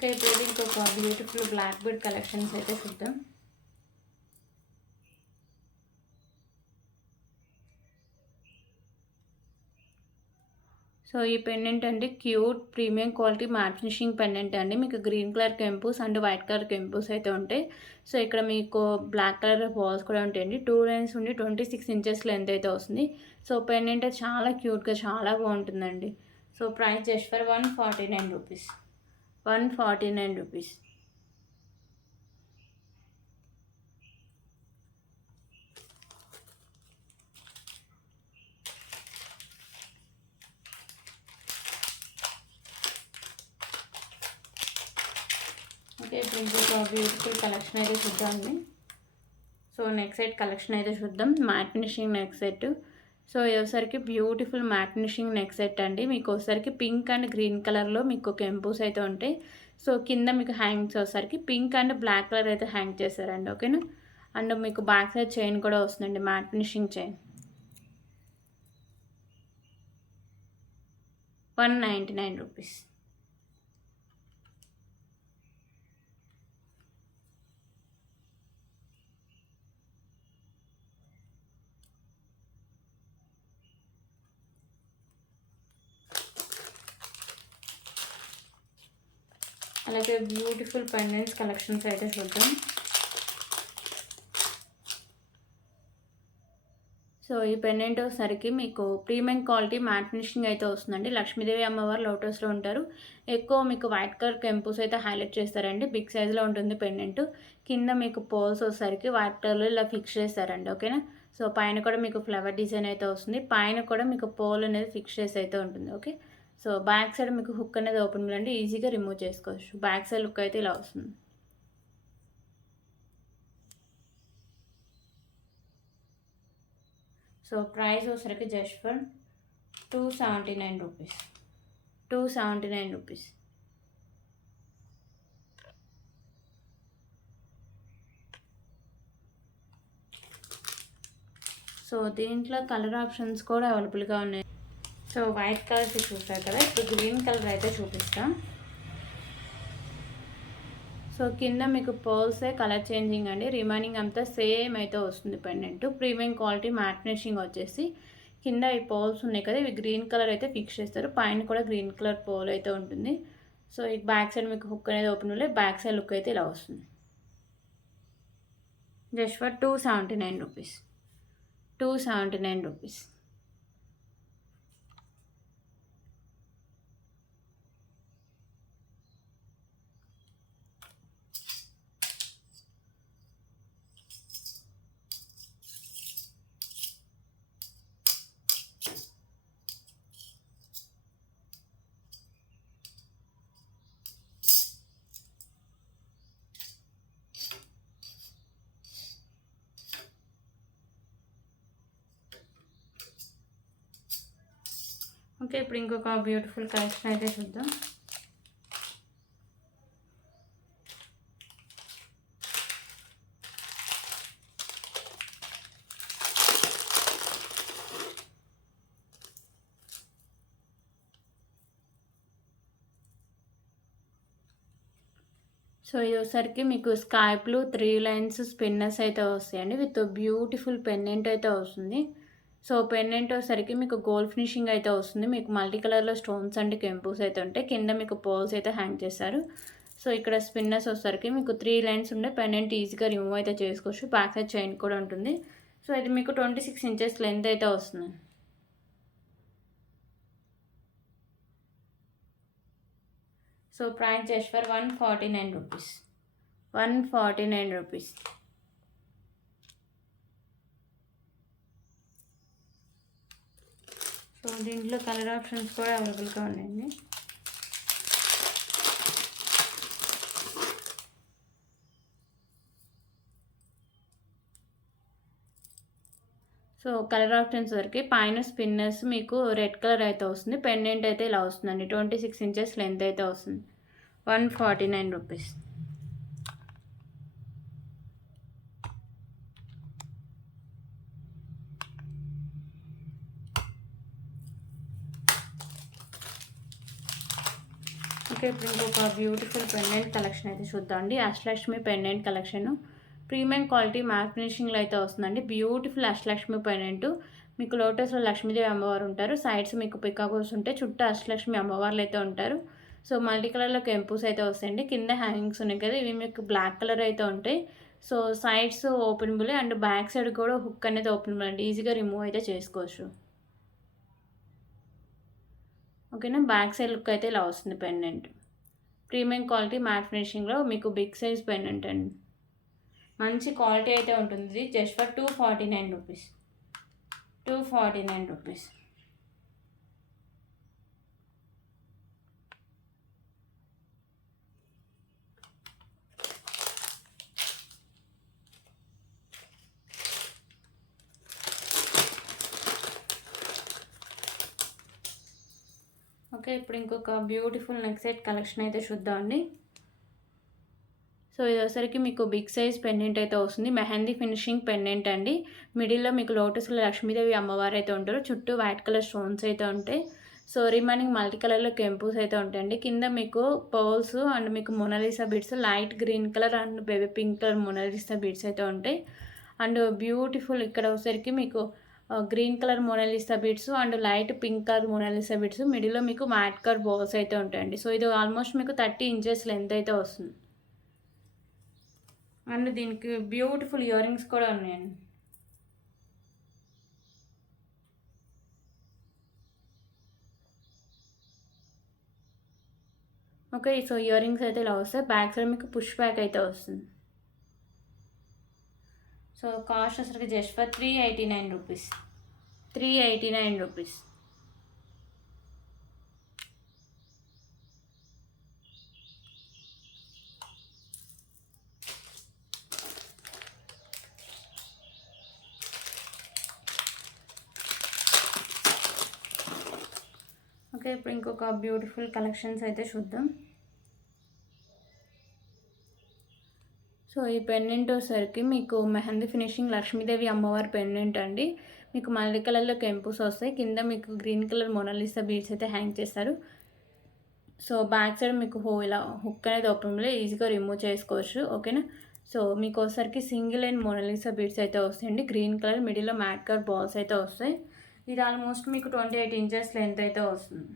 Okay, ఇప్పుడు ఇంకొక బ్యూటిఫుల్ బ్లాక్ బీడ్ కలెక్షన్స్ అయితే చూద్దాం. సో ఈ పెండెంట్ అండి cute premium quality matte finishing pendant అండి. మీకు గ్రీన్ కలర్ కెంపుస్ అండ్ వైట్ కలర్ కెంపుస్ అయితే ఉంటాయి. సో ఇక్కడ మీకు బ్లాక్ కలర్ బాల్స్ కూడా ఉంటాయండి. 2 లైన్స్ ఉండి 26 ఇంచెస్ లెంత్ అయితే వస్తుంది. సో పెండెంట్ చాలా క్యూట్గా చాలా బాగుంటుందండి. So price just for 149 rupees. 149 rupees. Okay, ఇప్పుడు ఇంకొక బ్యూటిఫుల్ కలెక్షన్ అయితే చూద్దామండి. సో నెక్ సెట్ కలెక్షన్ అయితే చూద్దాం. Matte finishing neck set. So ఒకసారికి beautiful matte finishing neck set అండి. మీకు ఒకసారికి పింక్ అండ్ గ్రీన్ కలర్లో మీకు కెంపుస్ అయితే ఉంటాయి. సో కింద మీకు హ్యాంగ్స్ వచ్చేసరికి పింక్ అండ్ బ్లాక్ కలర్ అయితే హ్యాంగ్ చేశారండి. ఓకేనా. అండ్ మీకు బ్యాక్ సైడ్ చైన్ కూడా వస్తుందండి, మ్యాట్ ఫినిషింగ్ చైన్. 199 రూపీస్. అలాగే బ్యూటిఫుల్ పెండెంట్స్ కలెక్షన్స్ అయితే చూద్దాం. సో ఈ పెండెంట్ సరికి మీకు ప్రీమియం క్వాలిటీ మ్యాట్ ఫినిషింగ్ అయితే వస్తుందండి. లక్ష్మీదేవి అమ్మవారు లోటస్లో ఉంటారు. ఎక్కువ మీకు వైట్ కలర్ కెంపుస్ అయితే హైలైట్ చేస్తారండి. బిగ్ సైజ్లో ఉంటుంది పెండెంట్. కింద మీకు పోల్స్ వచ్చేసరికి వైట్ కలర్లో ఇలా ఫిక్స్ చేస్తారండి. ఓకేనా. సో పైన కూడా మీకు ఫ్లవర్ డిజైన్ అయితే వస్తుంది. పైన కూడా మీకు పోల్ అనేది ఫిక్స్ చేసి అయితే ఉంటుంది. ఓకే. సో బ్యాక్ సైడ్ మీకు హుక్ అనేది ఓపెన్ అండి, ఈజీగా రిమూవ్ చేసుకోవచ్చు. బ్యాక్ సైడ్ లుక్ అయితే ఇలా వస్తుంది. సో ప్రైస్ వచ్చరికి just for 279 rupees. 279 rupees. So దీంట్లో కలర్ ఆప్షన్స్ కూడా అవైలబుల్గా ఉన్నాయి. సో వైట్ కలర్ చూస్తారు కదా, ఇప్పుడు గ్రీన్ కలర్ అయితే చూపిస్తాం. సో కింద మీకు పర్ల్సే కలర్ చేంజింగ్ అండి. రిమైనింగ్ అంతా సేమ్ అయితే వస్తుంది pendant. Premium quality matte finishing వచ్చేసి కింద ఈ పోల్స్ ఉన్నాయి కదా, ఇవి గ్రీన్ కలర్ అయితే ఫిక్స్ చేస్తారు. పైన కూడా గ్రీన్ కలర్ పోల్ అయితే ఉంటుంది. సో ఈ బ్యాక్ సైడ్ మీకు హుక్ అనేది ఓపెన్ అవ్వలేదు. బ్యాక్ సైడ్ లుక్ అయితే ఇలా వస్తుంది. Just for 279 rupees. 279 rupees. Okay, ఇప్పుడు ఇంకొక బ్యూటిఫుల్ కలెక్షన్ అయితే చూద్దాం. సో ఇది వచ్చరికి మీకు స్కై బ్లూ 3 లైన్స్ స్పిన్నర్స్ అయితే వస్తాయండి. విత్ బ్యూటిఫుల్ పెండెంట్ అయితే వస్తుంది. సో పెండెంట్ వచ్చేసరికి మీకు గోల్డ్ ఫినిషింగ్ అయితే వస్తుంది. మీకు మల్టీ కలర్లో స్టోన్స్ అండ్ కెంపుస్ అయితే ఉంటాయి. కింద మీకు పోల్స్ అయితే హ్యాంగ్ చేశారు. సో ఇక్కడ స్పిన్నర్స్ వచ్చేసరికి మీకు 3 లైన్స్ ఉండే పెండెంట్ ఈజీగా రిమూవ్ అయితే చేసుకోవచ్చు. బ్యాక్ సైడ్ చైన్ కూడా ఉంటుంది. సో ఇది మీకు 26 ఇంచెస్ లెంత్ అయితే వస్తుంది. So price just for 149 rupees. 149 rupees. So దీంట్లో కలర్ ఆప్షన్స్ కూడా అవైలబుల్గా ఉన్నాయండి. సో కలర్ ఆప్షన్స్ వరకు పైన స్పిన్నర్స్ మీకు రెడ్ కలర్ అయితే వస్తుంది. పెండెంట్ అయితే ఇలా వస్తుందండి. 26 ఇంచెస్ లెంత్ అయితే వస్తుంది. 149 రూపీస్. ఓకే, ఇప్పుడు ఇంకొక బ్యూటిఫుల్ పెండెంట్ కలెక్షన్ అయితే చూద్దామండి. Ashtalakshmi pendant collection premium quality matte ఫినిషింగ్లో అయితే వస్తుందండి. బ్యూటిఫుల్ అష్టలక్ష్మి పెండెంట్ మీకు లోటస్లో లక్ష్మీదేవి అమ్మవారు ఉంటారు. సైడ్స్ మీకు పికాకోస్ ఉంటాయి. చుట్టూ అష్టలక్ష్మి అమ్మవార్లు అయితే ఉంటారు. సో మల్టీ కలర్లో కెంపుస్ అయితే వస్తాయండి. కింద హ్యాంగింగ్స్ ఉన్నాయి కదా, ఇవి మీకు బ్లాక్ కలర్ అయితే ఉంటాయి. So sides openable and back side కూడా హుక్ అనేది ఓపెనబుల్ అండి. ఈజీగా రిమూవ్ అయితే చేసుకోవచ్చు. ఓకేనా. బ్యాక్ సైడ్ లుక్ అయితే ఇలా వస్తుంది పెండెంట్. ప్రీమియం క్వాలిటీ మ్యాట్ ఫినిషింగ్లో మీకు బిగ్ సైజ్ పెండెంట్ అండి. మంచి క్వాలిటీ అయితే ఉంటుంది. Just for 249 rupees. 249 rupees. Okay, ఇప్పుడు ఇంకొక బ్యూటిఫుల్ నెక్ సెట్ కలెక్షన్ అయితే చూద్దామండి. సో ఇది వచ్చేసరికి మీకు బిగ్ సైజ్ పెండెంట్ అయితే వస్తుంది. మెహందీ ఫినిషింగ్ పెండెంట్ అండి. మిడిల్లో మీకు లోటస్లో లక్ష్మీదేవి అమ్మవారు అయితే ఉంటారు. చుట్టూ వైట్ కలర్ స్టోన్స్ అయితే ఉంటాయి. సో రిమైనింగ్ మల్టీ కలర్లో కెంపుస్ అయితే ఉంటాయండి. కింద మీకు పర్ల్స్ అండ్ మీకు Mona Lisa beads, light green colour and baby pink colour Mona Lisa beads అయితే ఉంటాయి. అండ్ బ్యూటిఫుల్ ఇక్కడ వచ్చేసరికి మీకు green colour Mona Lisa beads and light pink colour Mona Lisa beads, మిడిల్లో మీకు మ్యాట్ కలర్ బాల్స్ అయితే ఉంటాయండి. సో ఇది ఆల్మోస్ట్ మీకు 30 ఇంచెస్ లెంత్ అయితే వస్తుంది. అండ్ దీనికి బ్యూటిఫుల్ ఇయర్ రింగ్స్ కూడా ఉన్నాయండి. ఓకే, సో ఇయర్ రింగ్స్ అయితే ఇలా వస్తాయి. బ్యాక్ సైడ్ మీకు పుష్ బ్యాక్ అయితే వస్తుంది. సో కాస్ట్ అసలు just for 389 rupees. 389 rupees. Okay, ఇప్పుడు ఇంకొక బ్యూటిఫుల్ కలెక్షన్స్ అయితే చూద్దాం. సో ఈ పెండెంట్ వచ్చేసరికి మీకు మెహందీ ఫినిషింగ్ లక్ష్మీదేవి అమ్మవారి పెండెంట్ అండి. మీకు మల్టీ కలర్లో కెంపుస్ వస్తాయి. కింద మీకు గ్రీన్ కలర్ మొనాలిసా బీడ్స్ అయితే హ్యాంగ్ చేస్తారు. సో బ్యాక్ సైడ్ మీకు ఇలా హుక్ అనేది ఓపెన్లో ఈజీగా రిమూవ్ చేసుకోవచ్చు. ఓకేనా. సో మీకు వచ్చేసరికి సింగిల్ అండ్ మొనాలిసా బీడ్స్ అయితే వస్తాయండి. గ్రీన్ కలర్ మిడిల్లో మ్యాట్ కలర్ బాల్స్ అయితే వస్తాయి. ఇది ఆల్మోస్ట్ మీకు 28 ఇంచెస్ లెంత్ అయితే వస్తుంది.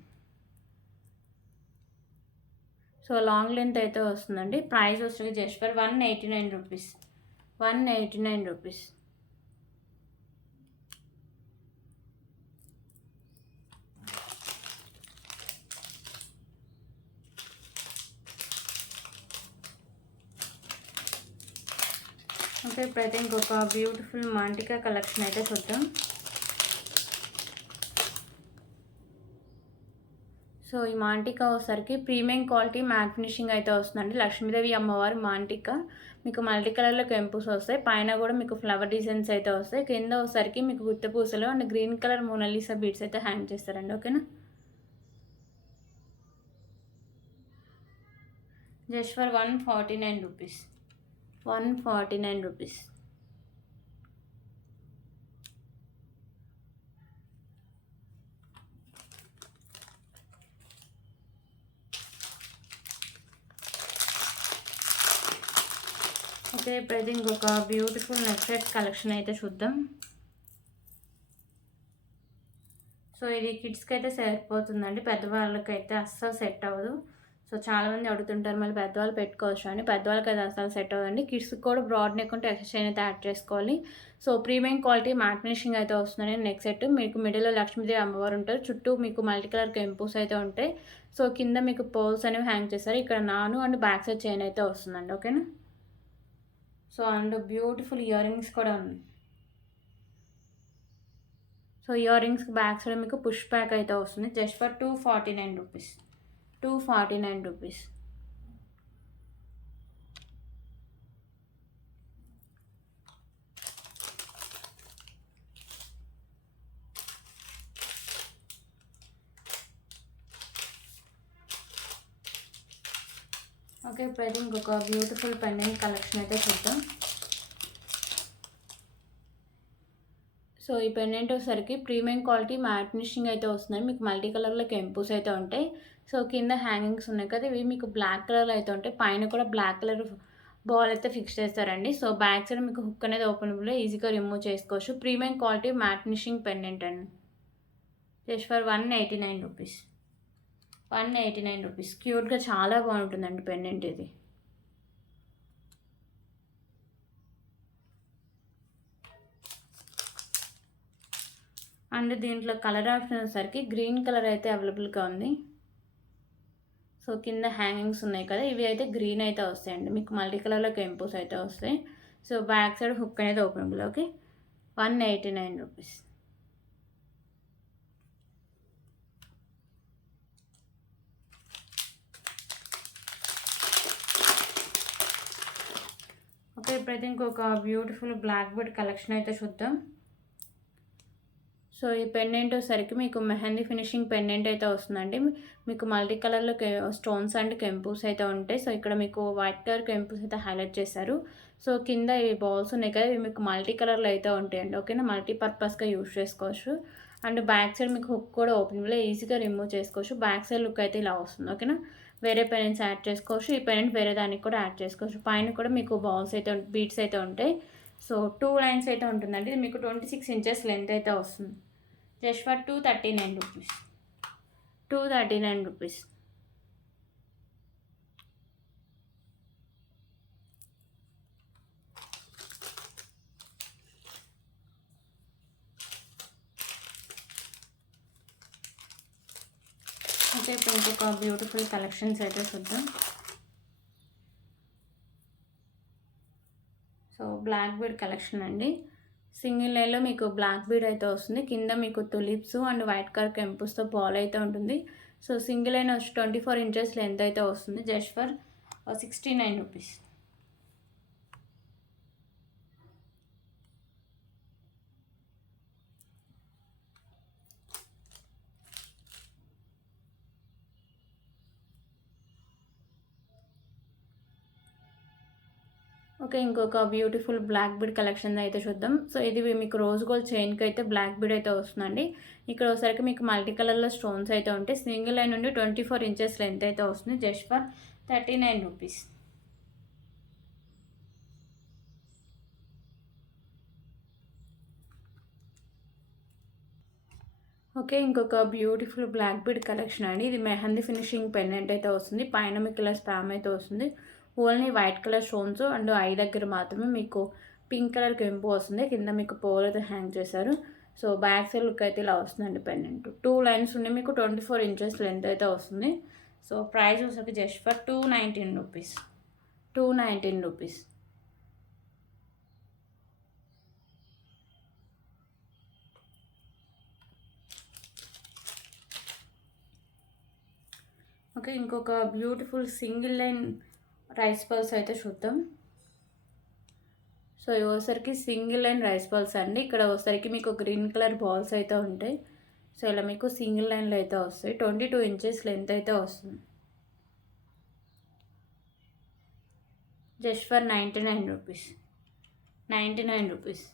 సో లాంగ్ లెంత్ అయితే వస్తుందండి. ప్రైస్ వస్తుంది just for 189 rupees. 189 rupees. Okay, ఇప్పుడైతే ఇంకొక బ్యూటిఫుల్ మాంటికా కలెక్షన్ అయితే చూద్దాం. సో ఈ మాంటికా వచ్చేసరికి ప్రీమియం క్వాలిటీ మ్యాట్ ఫినిషింగ్ అయితే వస్తుందండి. లక్ష్మీదేవి అమ్మవారి మాంటికా మీకు మల్టీ కలర్లో కెంపుస్ వస్తాయి. పైన కూడా మీకు ఫ్లవర్ డిజైన్స్ అయితే వస్తాయి. కింద వచ్చేసరికి మీకు గుత్త పూసలు and green colour Mona Lisa beads అయితే హ్యాంగ్ చేస్తారండి. ఓకేనా. Just for 149 rupees. 149 rupees. Okay, ఇప్పుడైతే ఇంకొక బ్యూటిఫుల్ నెక్ సెట్ కలెక్షన్ అయితే చూద్దాం. సో ఇది కిడ్స్కి అయితే సరిపోతుందండి. పెద్దవాళ్ళకైతే అస్సలు సెట్ అవ్వదు. సో చాలామంది అడుగుతుంటారు మళ్ళీ పెద్దవాళ్ళు పెట్టుకోవచ్చు అని. పెద్దవాళ్ళకి అయితే అస్సలు సెట్ అవ్వదండి. కిడ్స్కి కూడా బ్రాడ్ నెక్ ఉంటే ఎక్స్ట్రా చైన్ అయితే యాడ్ చేసుకోవాలి. So premium quality matte finishing అయితే వస్తుందండి. నెక్ సెట్ మీకు మిడిల్లో లక్ష్మీదేవి అమ్మవారు ఉంటారు. చుట్టూ మీకు మల్టీ కలర్ కెంపుస్ అయితే ఉంటాయి. సో కింద మీకు పోల్స్ అనేవి హ్యాంగ్ చేస్తారు. ఇక్కడ నాను అండ్ బ్యాక్ సైడ్ చైన్ అయితే వస్తుందండి. ఓకేనా. So and beautiful ear rings కూడా ఉన్నాయి. సో ఇయర్ రింగ్స్కి బ్యాక్ సైడ్ మీకు పుష్ బ్యాక్ అయితే వస్తుంది. Just for 249 rupees. 249 rupees. Okay, ఇప్పుడైతే ఇంకొక బ్యూటిఫుల్ పెండెంట్ కలెక్షన్ అయితే చూద్దాం. సో ఈ పెండెంట్ వచ్చేసరికి ప్రీమియం క్వాలిటీ మ్యాట్ ఫినిషింగ్ అయితే వస్తుంది. మీకు మల్టీ కలర్లో కెంపుస్ అయితే ఉంటాయి. సో కింద హ్యాంగింగ్స్ ఉన్నాయి కదా, ఇవి మీకు బ్లాక్ కలర్లో అయితే ఉంటాయి. పైన కూడా బ్లాక్ కలర్ బాల్ అయితే ఫిక్స్ చేస్తారండి. సో బ్యాక్ సైడ్ మీకు హుక్ అనేది ఓపెనబుల్, ఈజీగా రిమూవ్ చేసుకోవచ్చు. Premium quality matte finishing pendant అండి. Just for 189 rupees. 189 రూపీస్. క్యూట్గా చాలా బాగుంటుందండి పెండెంట్ ఇది. అండ్ దీంట్లో కలర్ ఆప్షన్ వచ్చేసరికి గ్రీన్ కలర్ అయితే అవైలబుల్గా ఉంది. సో కింద హ్యాంగింగ్స్ ఉన్నాయి కదా, ఇవి అయితే గ్రీన్ అయితే వస్తాయండి. మీకు మల్టీ కలర్లో కెంపోస్ అయితే వస్తాయి. సో బ్యాక్ సైడ్ హుక్ అనేది ఓపెనబుల్. Okay, 189 rupees. ఓకే, ఇప్పుడైతే ఇంకొక బ్యూటిఫుల్ బ్లాక్ బెడ్ కలెక్షన్ అయితే చూద్దాం. సో ఈ పెండెంట్ వచ్చేసరికి మీకు మెహందీ ఫినిషింగ్ పెండెంట్ అయితే వస్తుందండి. మీకు మల్టీ కలర్లో స్టోన్స్ అండ్ కెంపూస్ అయితే ఉంటాయి. సో ఇక్కడ మీకు వైట్ కలర్ కెంపూస్ అయితే హైలైట్ చేశారు. సో కింద ఇవి బాల్స్ ఉన్నాయి కదా, ఇవి మీకు మల్టీ కలర్లో అయితే ఉంటాయండి. ఓకేనా, మల్టీపర్పస్గా యూజ్ చేసుకోవచ్చు. అండ్ బ్యాక్ సైడ్ మీకు హుక్ కూడా ఓపెనబుల్, ఈజీగా రిమూవ్ చేసుకోవచ్చు. బ్యాక్ సైడ్ లుక్ అయితే ఇలా వస్తుంది. ఓకేనా, వేరే పెండెంట్స్ యాడ్ చేసుకోవచ్చు. ఈ పెండెంట్ వేరే దానికి కూడా యాడ్ చేసుకోవచ్చు. పైన కూడా మీకు బాల్స్ అయితే బీట్స్ అయితే ఉంటాయి. సో 2 లైన్స్ అయితే ఉంటుందండి. ఇది మీకు 26 ఇంచెస్ లెంత్ అయితే వస్తుంది. Just for 239 rupees. 239 rupees. Okay, ఇప్పుడు ఇంకొక బ్యూటిఫుల్ కలెక్షన్స్ అయితే చూద్దాం. సో బ్లాక్ బీడ్ కలెక్షన్ అండి. సింగిల్ లైన్లో మీకు బ్లాక్ బీడ్ అయితే వస్తుంది. కింద మీకు తులిప్స్ అండ్ వైట్ కలర్ కెంపుస్తో బాల్ అయితే ఉంటుంది. సో సింగిల్ లైన్ వచ్చి 24 ఇంచెస్ లెంత్ అయితే వస్తుంది. Just for 69 rupees. ఓకే, ఇంకొక బ్యూటిఫుల్ బ్లాక్ బీడ్ కలెక్షన్ అయితే చూద్దాం. సో ఇది మీకు రోజ్ గోల్డ్ చైన్కి అయితే బ్లాక్ బీడ్ అయితే వస్తుందండి. ఇక్కడ ఒకసారికి మీకు మల్టీ కలర్లో స్టోన్స్ అయితే ఉంటాయి. సింగిల్ లైన్ నుండి 24 ఇంచెస్ లెంత్ అయితే వస్తుంది. Just for 39 rupees. ఓకే, ఇంకొక బ్యూటిఫుల్ బ్లాక్ బీడ్ కలెక్షన్ అండి. ఇది మెహందీ ఫినిషింగ్ పెండెంట్ అయితే వస్తుంది. పైన మీకు ఇలా స్పామ్ అయితే వస్తుంది. Only white colour stones and I దగ్గర మాత్రమే మీకు పింక్ కలర్ కెంపు వస్తుంది. కింద మీకు పోల్ అయితే హ్యాంగ్ చేశారు. సో బ్యాక్ సైడ్ లుక్ అయితే ఇలా వస్తుందండి పెండెంట్. 2 లైన్స్ ఉండి మీకు 24 ఇంచెస్ లెంత్ అయితే వస్తుంది. సో ప్రైస్ వచ్చేసరికి just for 219 rupees. 219 rupees. Okay, ఇంకొక beautiful single line rice balls అయితే చూద్దాం. సో ఇవసరికి సింగిల్ లైన్ రైస్ బాల్స్ అండి. ఇక్కడ ఒకసారికి మీకు గ్రీన్ కలర్ బాల్స్ అయితే ఉంటాయి. సో ఇలా మీకు సింగిల్ లైన్లో అయితే వస్తాయి. 22 ఇంచెస్ లెంత్ అయితే వస్తుంది. Just for 99 rupees. 99 rupees.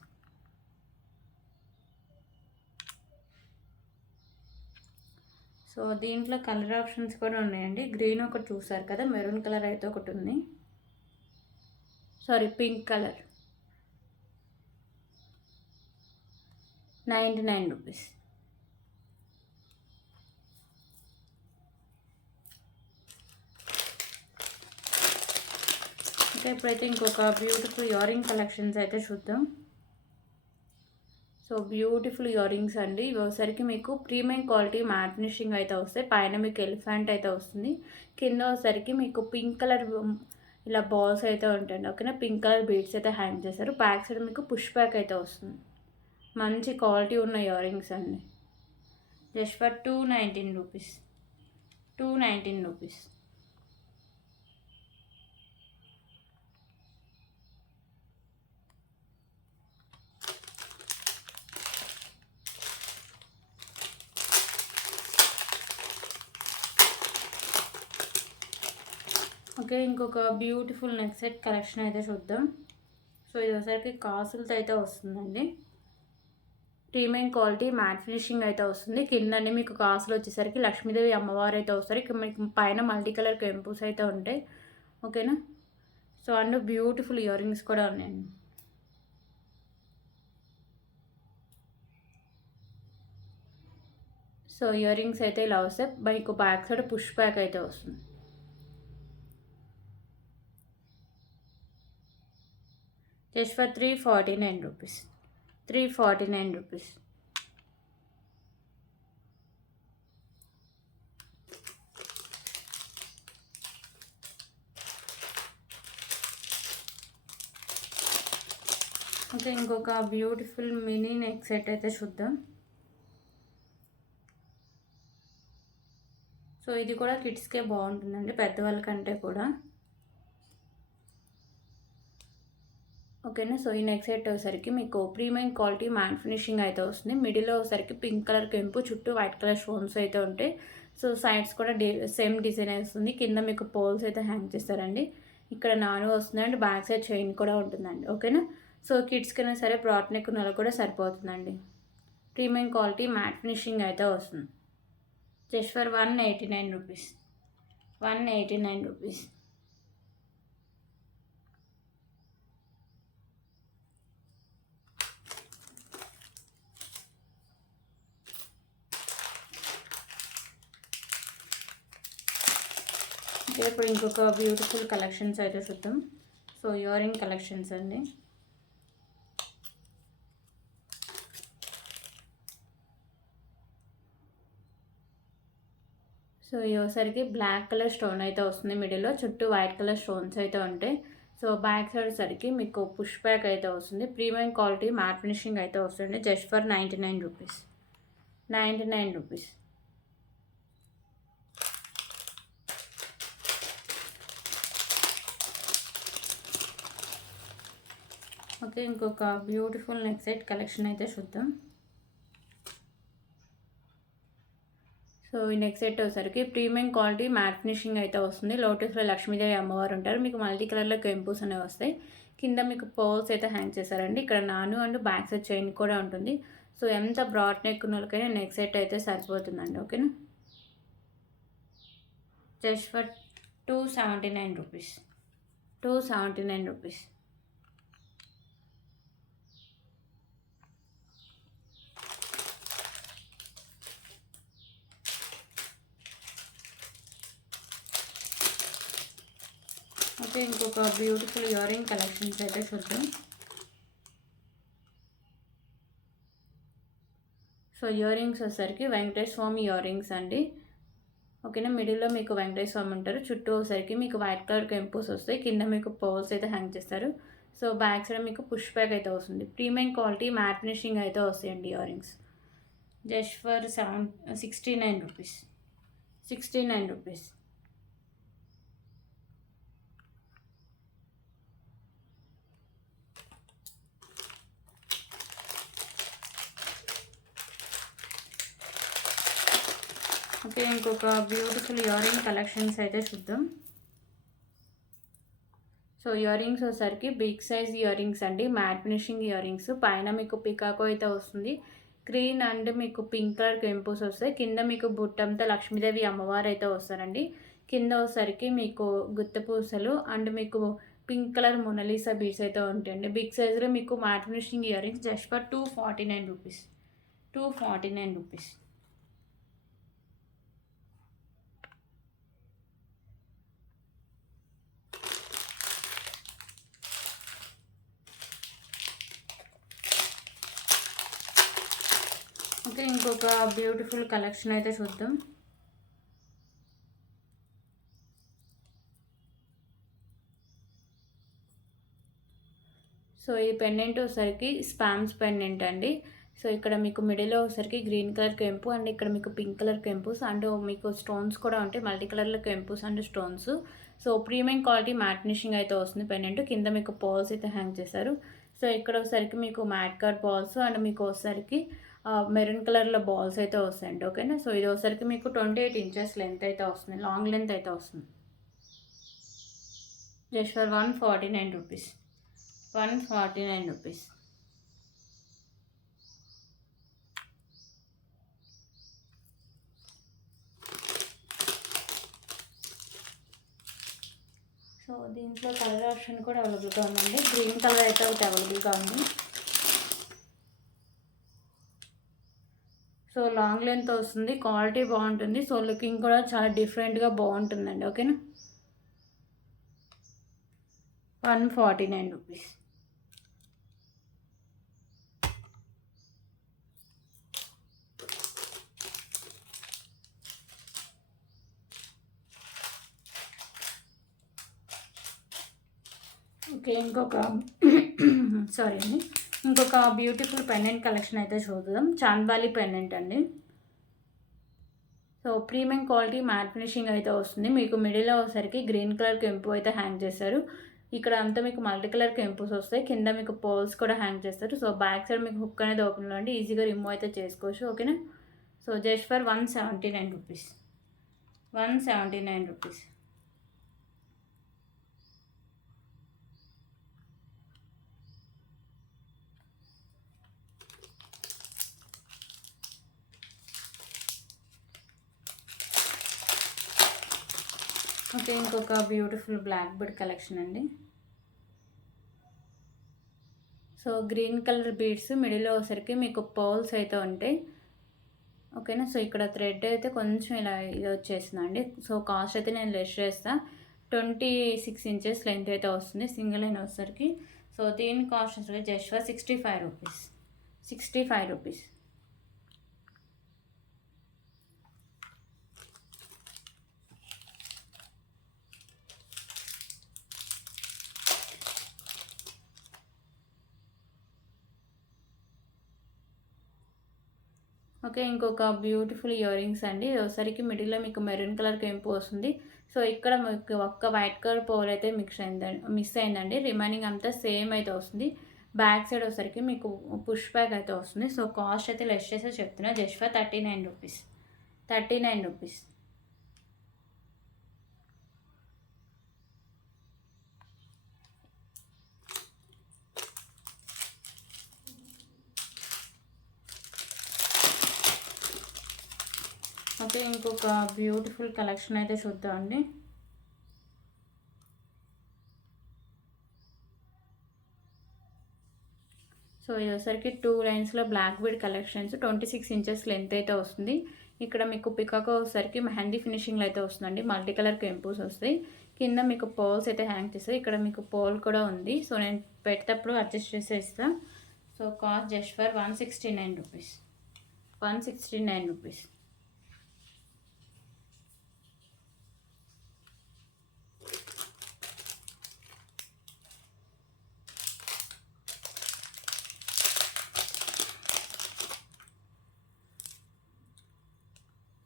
So దీంట్లో కలర్ ఆప్షన్స్ కూడా ఉన్నాయండి. గ్రీన్ ఒకటి చూసారు కదా, మెరూన్ కలర్ అయితే ఒకటి ఉంది. Sorry, pink colour. 99 rupees. Okay, ఇప్పుడైతే ఇంకొక బ్యూటిఫుల్ ఇయరింగ్ కలెక్షన్స్ అయితే చూద్దాం. సో బ్యూటిఫుల్ ఇయరింగ్స్ అండి. ఇవి ఒకసారికి మీకు ప్రీమియం క్వాలిటీ మ్యాట్ ఫినిషింగ్ అయితే వస్తాయి. పైన మీకు ఎలిఫెంట్ అయితే వస్తుంది. కింద ఒకసారికి మీకు పింక్ కలర్ ఇలా బాల్స్ అయితే ఉంటాయండి. ఓకేనా, పింక్ కలర్ బీడ్స్ అయితే హ్యాంగ్ చేశారు. బ్యాక్ సైడ్ మీకు పుష్ బ్యాక్ అయితే వస్తుంది. మంచి క్వాలిటీ ఉన్న ఇయరింగ్స్ అండి. Just for 219 rupees. 219 rupees. Okay, ఇంకొక బ్యూటిఫుల్ నెక్ సెట్ కలెక్షన్ అయితే చూద్దాం. సో ఇది ఒకసారికి కాసులతో అయితే వస్తుందండి. ప్రీమియం క్వాలిటీ మ్యాట్ ఫినిషింగ్ అయితే వస్తుంది. కిందనే మీకు కాసులు వచ్చేసరికి లక్ష్మీదేవి అమ్మవారు అయితే వస్తారు. ఇక్కడ మీకు పైన మల్టీ కలర్ కెంపుస్ అయితే ఉంటాయి. ఓకేనా, so and beautiful ear rings కూడా ఉన్నాయండి. సో ఇయర్ రింగ్స్ అయితే ఇలా వస్తాయి, మీకు బ్యాక్ సైడ్ పుష్ బ్యాక్ అయితే వస్తుంది. Just for 349 rupees. 349 rupees. Okay, ఇంకొక బ్యూటిఫుల్ మినీ నెక్ సెట్ అయితే చూద్దాం. సో ఇది కూడా కిడ్స్కే బాగుంటుందండి, పెద్దవాళ్ళ కంటే కూడా. ఓకేనా. సో ఈ నెక్ సెట్ వచ్చేసరికి మీకు ప్రీమియం క్వాలిటీ మ్యాట్ ఫినిషింగ్ అయితే వస్తుంది. మిడిల్లో వచ్చేసరికి పింక్ కలర్ కెంపు, చుట్టూ వైట్ కలర్ స్టోన్స్ అయితే ఉంటాయి. సో సైడ్స్ కూడా సేమ్ డిజైన్ వస్తుంది. కింద మీకు పోల్స్ అయితే హ్యాంగ్ చేస్తారండి. ఇక్కడ నాను వస్తుంది అండ్ బ్యాక్ సైడ్ చైన్ కూడా ఉంటుందండి. ఓకేనా. సో కిడ్స్కైనా సరే బ్రాడ్ నెక్ నెల కూడా సరిపోతుందండి. ప్రీమియం క్వాలిటీ మ్యాట్ ఫినిషింగ్ అయితే వస్తుంది. Just for 189 rupees. 189 రూపీస్. ఇప్పుడు ఇంకొక బ్యూటిఫుల్ కలెక్షన్స్ అయితే చూద్దాం. సో ఇయర్ రింగ్ కలెక్షన్స్ అండి. సో ఇవసరికి బ్లాక్ కలర్ స్టోన్ అయితే వస్తుంది మిడిల్లో, చుట్టూ వైట్ కలర్ స్టోన్స్ అయితే ఉంటాయి. సో బ్యాక్ సైడ్ సరికి మీకు పుష్ బ్యాక్ అయితే వస్తుంది. ప్రీమియం క్వాలిటీ మ్యాట్ ఫినిషింగ్ అయితే వస్తుంది. Just for 99 rupees. 99 rupees. Okay, ఇంకొక బ్యూటిఫుల్ నెక్ సెట్ కలెక్షన్ అయితే చూద్దాం. సో ఈ నెక్ సెట్ వచ్చేసరికి ప్రీమియం క్వాలిటీ మ్యాట్ ఫినిషింగ్ అయితే వస్తుంది. లోటస్లో లక్ష్మీదేవి అమ్మవారు ఉంటారు. మీకు మల్టీ కలర్లో కెంపుస్ అనేవి వస్తాయి. కింద మీకు పోల్స్ అయితే హ్యాంగ్ చేశారండి. ఇక్కడ నాను అండ్ బ్యాక్ సైడ్ చైన్ కూడా ఉంటుంది. సో ఎంత బ్రాడ్ నెక్ ఉన్న వాళ్ళకైనా నెక్ సెట్ అయితే సరిపోతుందండి. ఓకేనా. Just for 279 rupees. 279 rupees. Okay, ఇంకొక బ్యూటిఫుల్ ఇయర్ రింగ్ కలెక్షన్స్ అయితే చూద్దాం. సో ఇయర్ రింగ్స్ వచ్చేసరికి వెంకటేశ్వర స్వామి ఇయర్ రింగ్స్ అండి. ఓకేనా. మిడిల్లో మీకు వెంకటేశ్వర స్వామి ఉంటారు. చుట్టూ వచ్చేసరికి మీకు వైట్ కలర్ కెంపుస్ వస్తాయి. కింద మీకు పోల్స్ అయితే హ్యాంగ్ చేస్తారు. సో బ్యాక్ సైడ్ మీకు పుష్ బ్యాక్ అయితే వస్తుంది. ప్రీమియం క్వాలిటీ మ్యాట్ ఫినిషింగ్ అయితే వస్తాయండి ear rings. Just for 69 rupees. 69 rupees. Okay, ఇంకొక బ్యూటిఫుల్ ఇయర్ రింగ్ కలెక్షన్స్ అయితే చూద్దాం. సో ఇయర్ రింగ్స్ వచ్చేసరికి బిగ్ సైజ్ ఇయర్ రింగ్స్ అండి, మ్యాట్ ఫినిషింగ్ ఇయర్ రింగ్స్. పైన మీకు పికాకో అయితే వస్తుంది. గ్రీన్ అండ్ మీకు పింక్ కలర్ కెంపుస్ వస్తాయి. కింద మీకు బుట్టంతో లక్ష్మీదేవి అమ్మవారు అయితే వస్తారండి. కింద వచ్చేసరికి మీకు గుత్తపూసలు అండ్ మీకు పింక్ కలర్ మొనాలిసా బీడ్స్ అయితే ఉంటాయండి. బిగ్ సైజ్లో మీకు matte finishing ear rings just for 249 rupees. 249 rupees. Okay, ఇంకొక బ్యూటిఫుల్ కలెక్షన్ అయితే చూద్దాం. సో ఈ పెండెంట్ వచ్చేసరికి స్పామ్స్ పెండెంట్ అండి. సో ఇక్కడ మీకు మిడిల్లో వచ్చేసరికి గ్రీన్ కలర్ కెంపు అండ్ ఇక్కడ మీకు పింక్ కలర్ కెంపుస్ అండ్ మీకు స్టోన్స్ కూడా ఉంటాయి. మల్టీ కలర్లో కెంపుస్ and stones. So premium quality matte finishing అయితే వస్తుంది పెండెంట్. కింద మీకు పాల్స్ అయితే హ్యాంగ్ చేశారు. సో ఇక్కడ వచ్చేసరికి మీకు మ్యాట్ కార్డ్ బాల్స్ అండ్ మీకు వచ్చేసరికి మెరూన్ కలర్లో బాల్స్ అయితే వస్తాయండి. ఓకేనా. సో ఇది వచ్చేసరికి మీకు 28 ఇంచెస్ లెంత్ అయితే వస్తుంది, లాంగ్ లెంత్ అయితే వస్తుంది. Just for 149 rupees. 149 rupees. So దీంట్లో కలర్ ఆప్షన్ కూడా అవైలబుల్గా ఉందండి. గ్రీన్ కలర్ అయితే ఒకటి అవైలబుల్గా ఉంది. సో లాంగ్ లెంత్ వస్తుంది, క్వాలిటీ బాగుంటుంది. సో లుకింగ్ కూడా చాలా డిఫరెంట్గా బాగుంటుందండి. ఓకేనా, 149 రూపీస్. ఓకే, సారీ అండి, ఇంకొక బ్యూటిఫుల్ పెండెంట్ కలెక్షన్ అయితే చూద్దాం. చాంద్బాలి పెండెంట్ అండి. So premium quality matte finishing అయితే వస్తుంది. మీకు మిడిల్లో వచ్చేసరికి గ్రీన్ కలర్ కెంపు అయితే హ్యాంగ్ చేస్తారు. ఇక్కడ అంతా మీకు మల్టీ కలర్ కెంపుస్ వస్తాయి. కింద మీకు పోల్స్ కూడా హ్యాంగ్ చేస్తారు. సో బ్యాక్ సైడ్ మీకు హుక్ అనేది ఓపెన్లో అండి, ఈజీగా రిమూవ్ అయితే చేసుకోవచ్చు. ఓకేనా, so just for 179 rupees. 179 rupees. Okay, ఇంకొక బ్యూటిఫుల్ బ్లాక్ బీడ్ కలెక్షన్ అండి. సో గ్రీన్ కలర్ బీడ్స్ మిడిల్లో వచ్చేసరికి మీకు పర్ల్స్ అయితే ఉంటాయి. ఓకేనా, సో ఇక్కడ థ్రెడ్ అయితే కొంచెం ఇలా ఇది వచ్చేసిందండి. సో కాస్ట్ అయితే నేను లెస్ చేస్తాను. 26 ఇంచెస్ లెంత్ అయితే వస్తుంది సింగిల్ లైన్ వచ్చేసరికి. సో దీని కాస్ట్ వచ్చేసరికి just for 65 rupees. 65 rupees. Okay, ఇంకొక బ్యూటిఫుల్ ఇయర్ రింగ్స్ అండి. ఒకసారికి మిడిల్లో మీకు మెరూన్ కలర్ కెంపు వస్తుంది. సో ఇక్కడ మీకు ఒక్క వైట్ కలర్ పోల్ అయితే మిస్ అయిందండి. రిమైనింగ్ అంతా సేమ్ అయితే వస్తుంది. బ్యాక్ సైడ్ వచ్చేసరికి మీకు పుష్ బ్యాక్ అయితే వస్తుంది. సో కాస్ట్ అయితే లెస్ చేసే చెప్తున్నా, just for 39 rupees. 39 rupees. Okay, ఇంకొక బ్యూటిఫుల్ కలెక్షన్ అయితే చూద్దామండి. సో ఇది వచ్చరికి 2 లైన్స్లో black bead collections. 26 inches length అయితే వస్తుంది. ఇక్కడ మీకు పికాక్ వచ్చరికి మెహందీ ఫినిషింగ్లో అయితే వస్తుందండి. మల్టీ కలర్ కెంపుస్ వస్తాయి. కింద మీకు పోల్స్ అయితే హ్యాంగ్ చేస్తాయి. ఇక్కడ మీకు పోల్ కూడా ఉంది. సో నేను పెట్టేటప్పుడు అడ్జస్ట్ చేసి ఇస్తాను. So cost just for 169 rupees. 169 rupees.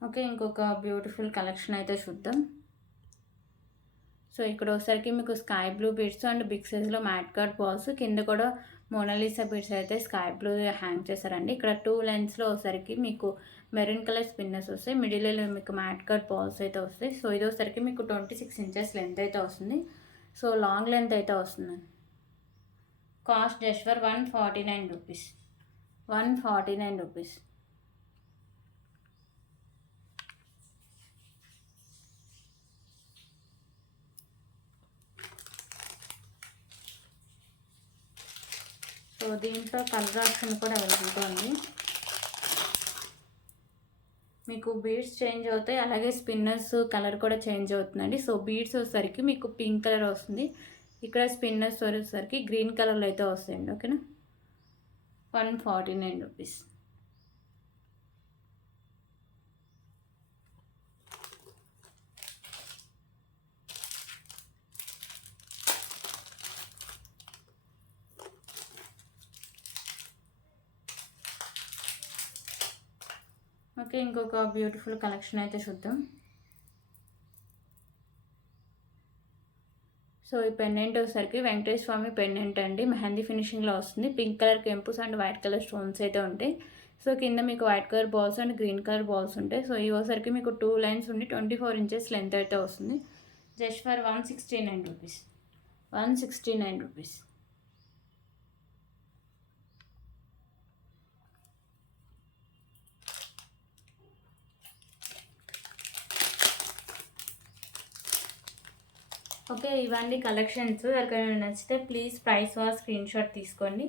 Okay, ఇంకొక బ్యూటిఫుల్ కలెక్షన్ అయితే చూద్దాం. సో ఇక్కడ ఒకసారికి మీకు sky blue beads and big సైజ్లో మ్యాట్ కార్డ్ బాల్స్, కింద కూడా మోనాలిసా బీడ్స్ అయితే స్కై బ్లూ హ్యాంగ్ చేశారండి. ఇక్కడ 2 లైన్స్లో ఒకసారికి మీకు మెరూన్ కలర్ స్పిన్నర్స్ వస్తాయి. మిడిల్లో మీకు మ్యాట్ కార్డ్ బాల్స్ అయితే వస్తాయి. సో ఇది ఒకసారికి మీకు 26 ఇంచెస్ లెంత్ అయితే వస్తుంది. సో లాంగ్ లెంత్ అయితే వస్తుంది. Cost just for 149 rupees. 149 rupees. So దీంట్లో కలర్ ఆప్షన్ కూడా అవైలబుల్గా ఉంది. మీకు బీడ్స్ చేంజ్ అవుతాయి, అలాగే స్పిన్నర్స్ కలర్ కూడా చేంజ్ అవుతుందండి. సో బీడ్స్ వచ్చేసరికి మీకు పింక్ కలర్ వస్తుంది. ఇక్కడ స్పిన్నర్స్ వచ్చేసరికి గ్రీన్ కలర్లో అయితే వస్తాయండి. ఓకేనా, 149 రూపీస్. ఓకే, ఇంకొక బ్యూటిఫుల్ కలెక్షన్ అయితే చూద్దాం. సో ఈ పెండెంట్ వచ్చేసరికి వెంకటేశ్వర స్వామి పెండెంట్ అండి. మెహందీ ఫినిషింగ్లో వస్తుంది. పింక్ కలర్ కెంపుస్ అండ్ వైట్ కలర్ స్టోన్స్ అయితే ఉంటాయి. సో కింద మీకు white colour balls and green colour balls ఉంటాయి. సో ఈ వచ్చేసరికి మీకు 2 లైన్స్ ఉండి 24 ఇంచెస్ లెంత్ అయితే వస్తుంది. Just for 169 rupees. 169 rupees. Okay, ఇవన్నీ కలెక్షన్స్ ఎవరికైనా నచ్చితే please price war screen shot తీసుకోండి.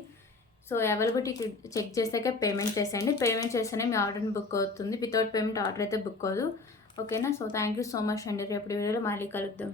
సో అవైలబిలిటీ చెక్ చేసాక పేమెంట్ చేసేయండి. పేమెంట్ చేస్తేనే మీ ఆర్డర్ని బుక్ అవుతుంది. వితౌట్ పేమెంట్ ఆర్డర్ అయితే బుక్ అవ్వదు. ఓకేనా? So thank you so much అండి. రేపటి వీడియోలో మళ్ళీ కలుద్దాం.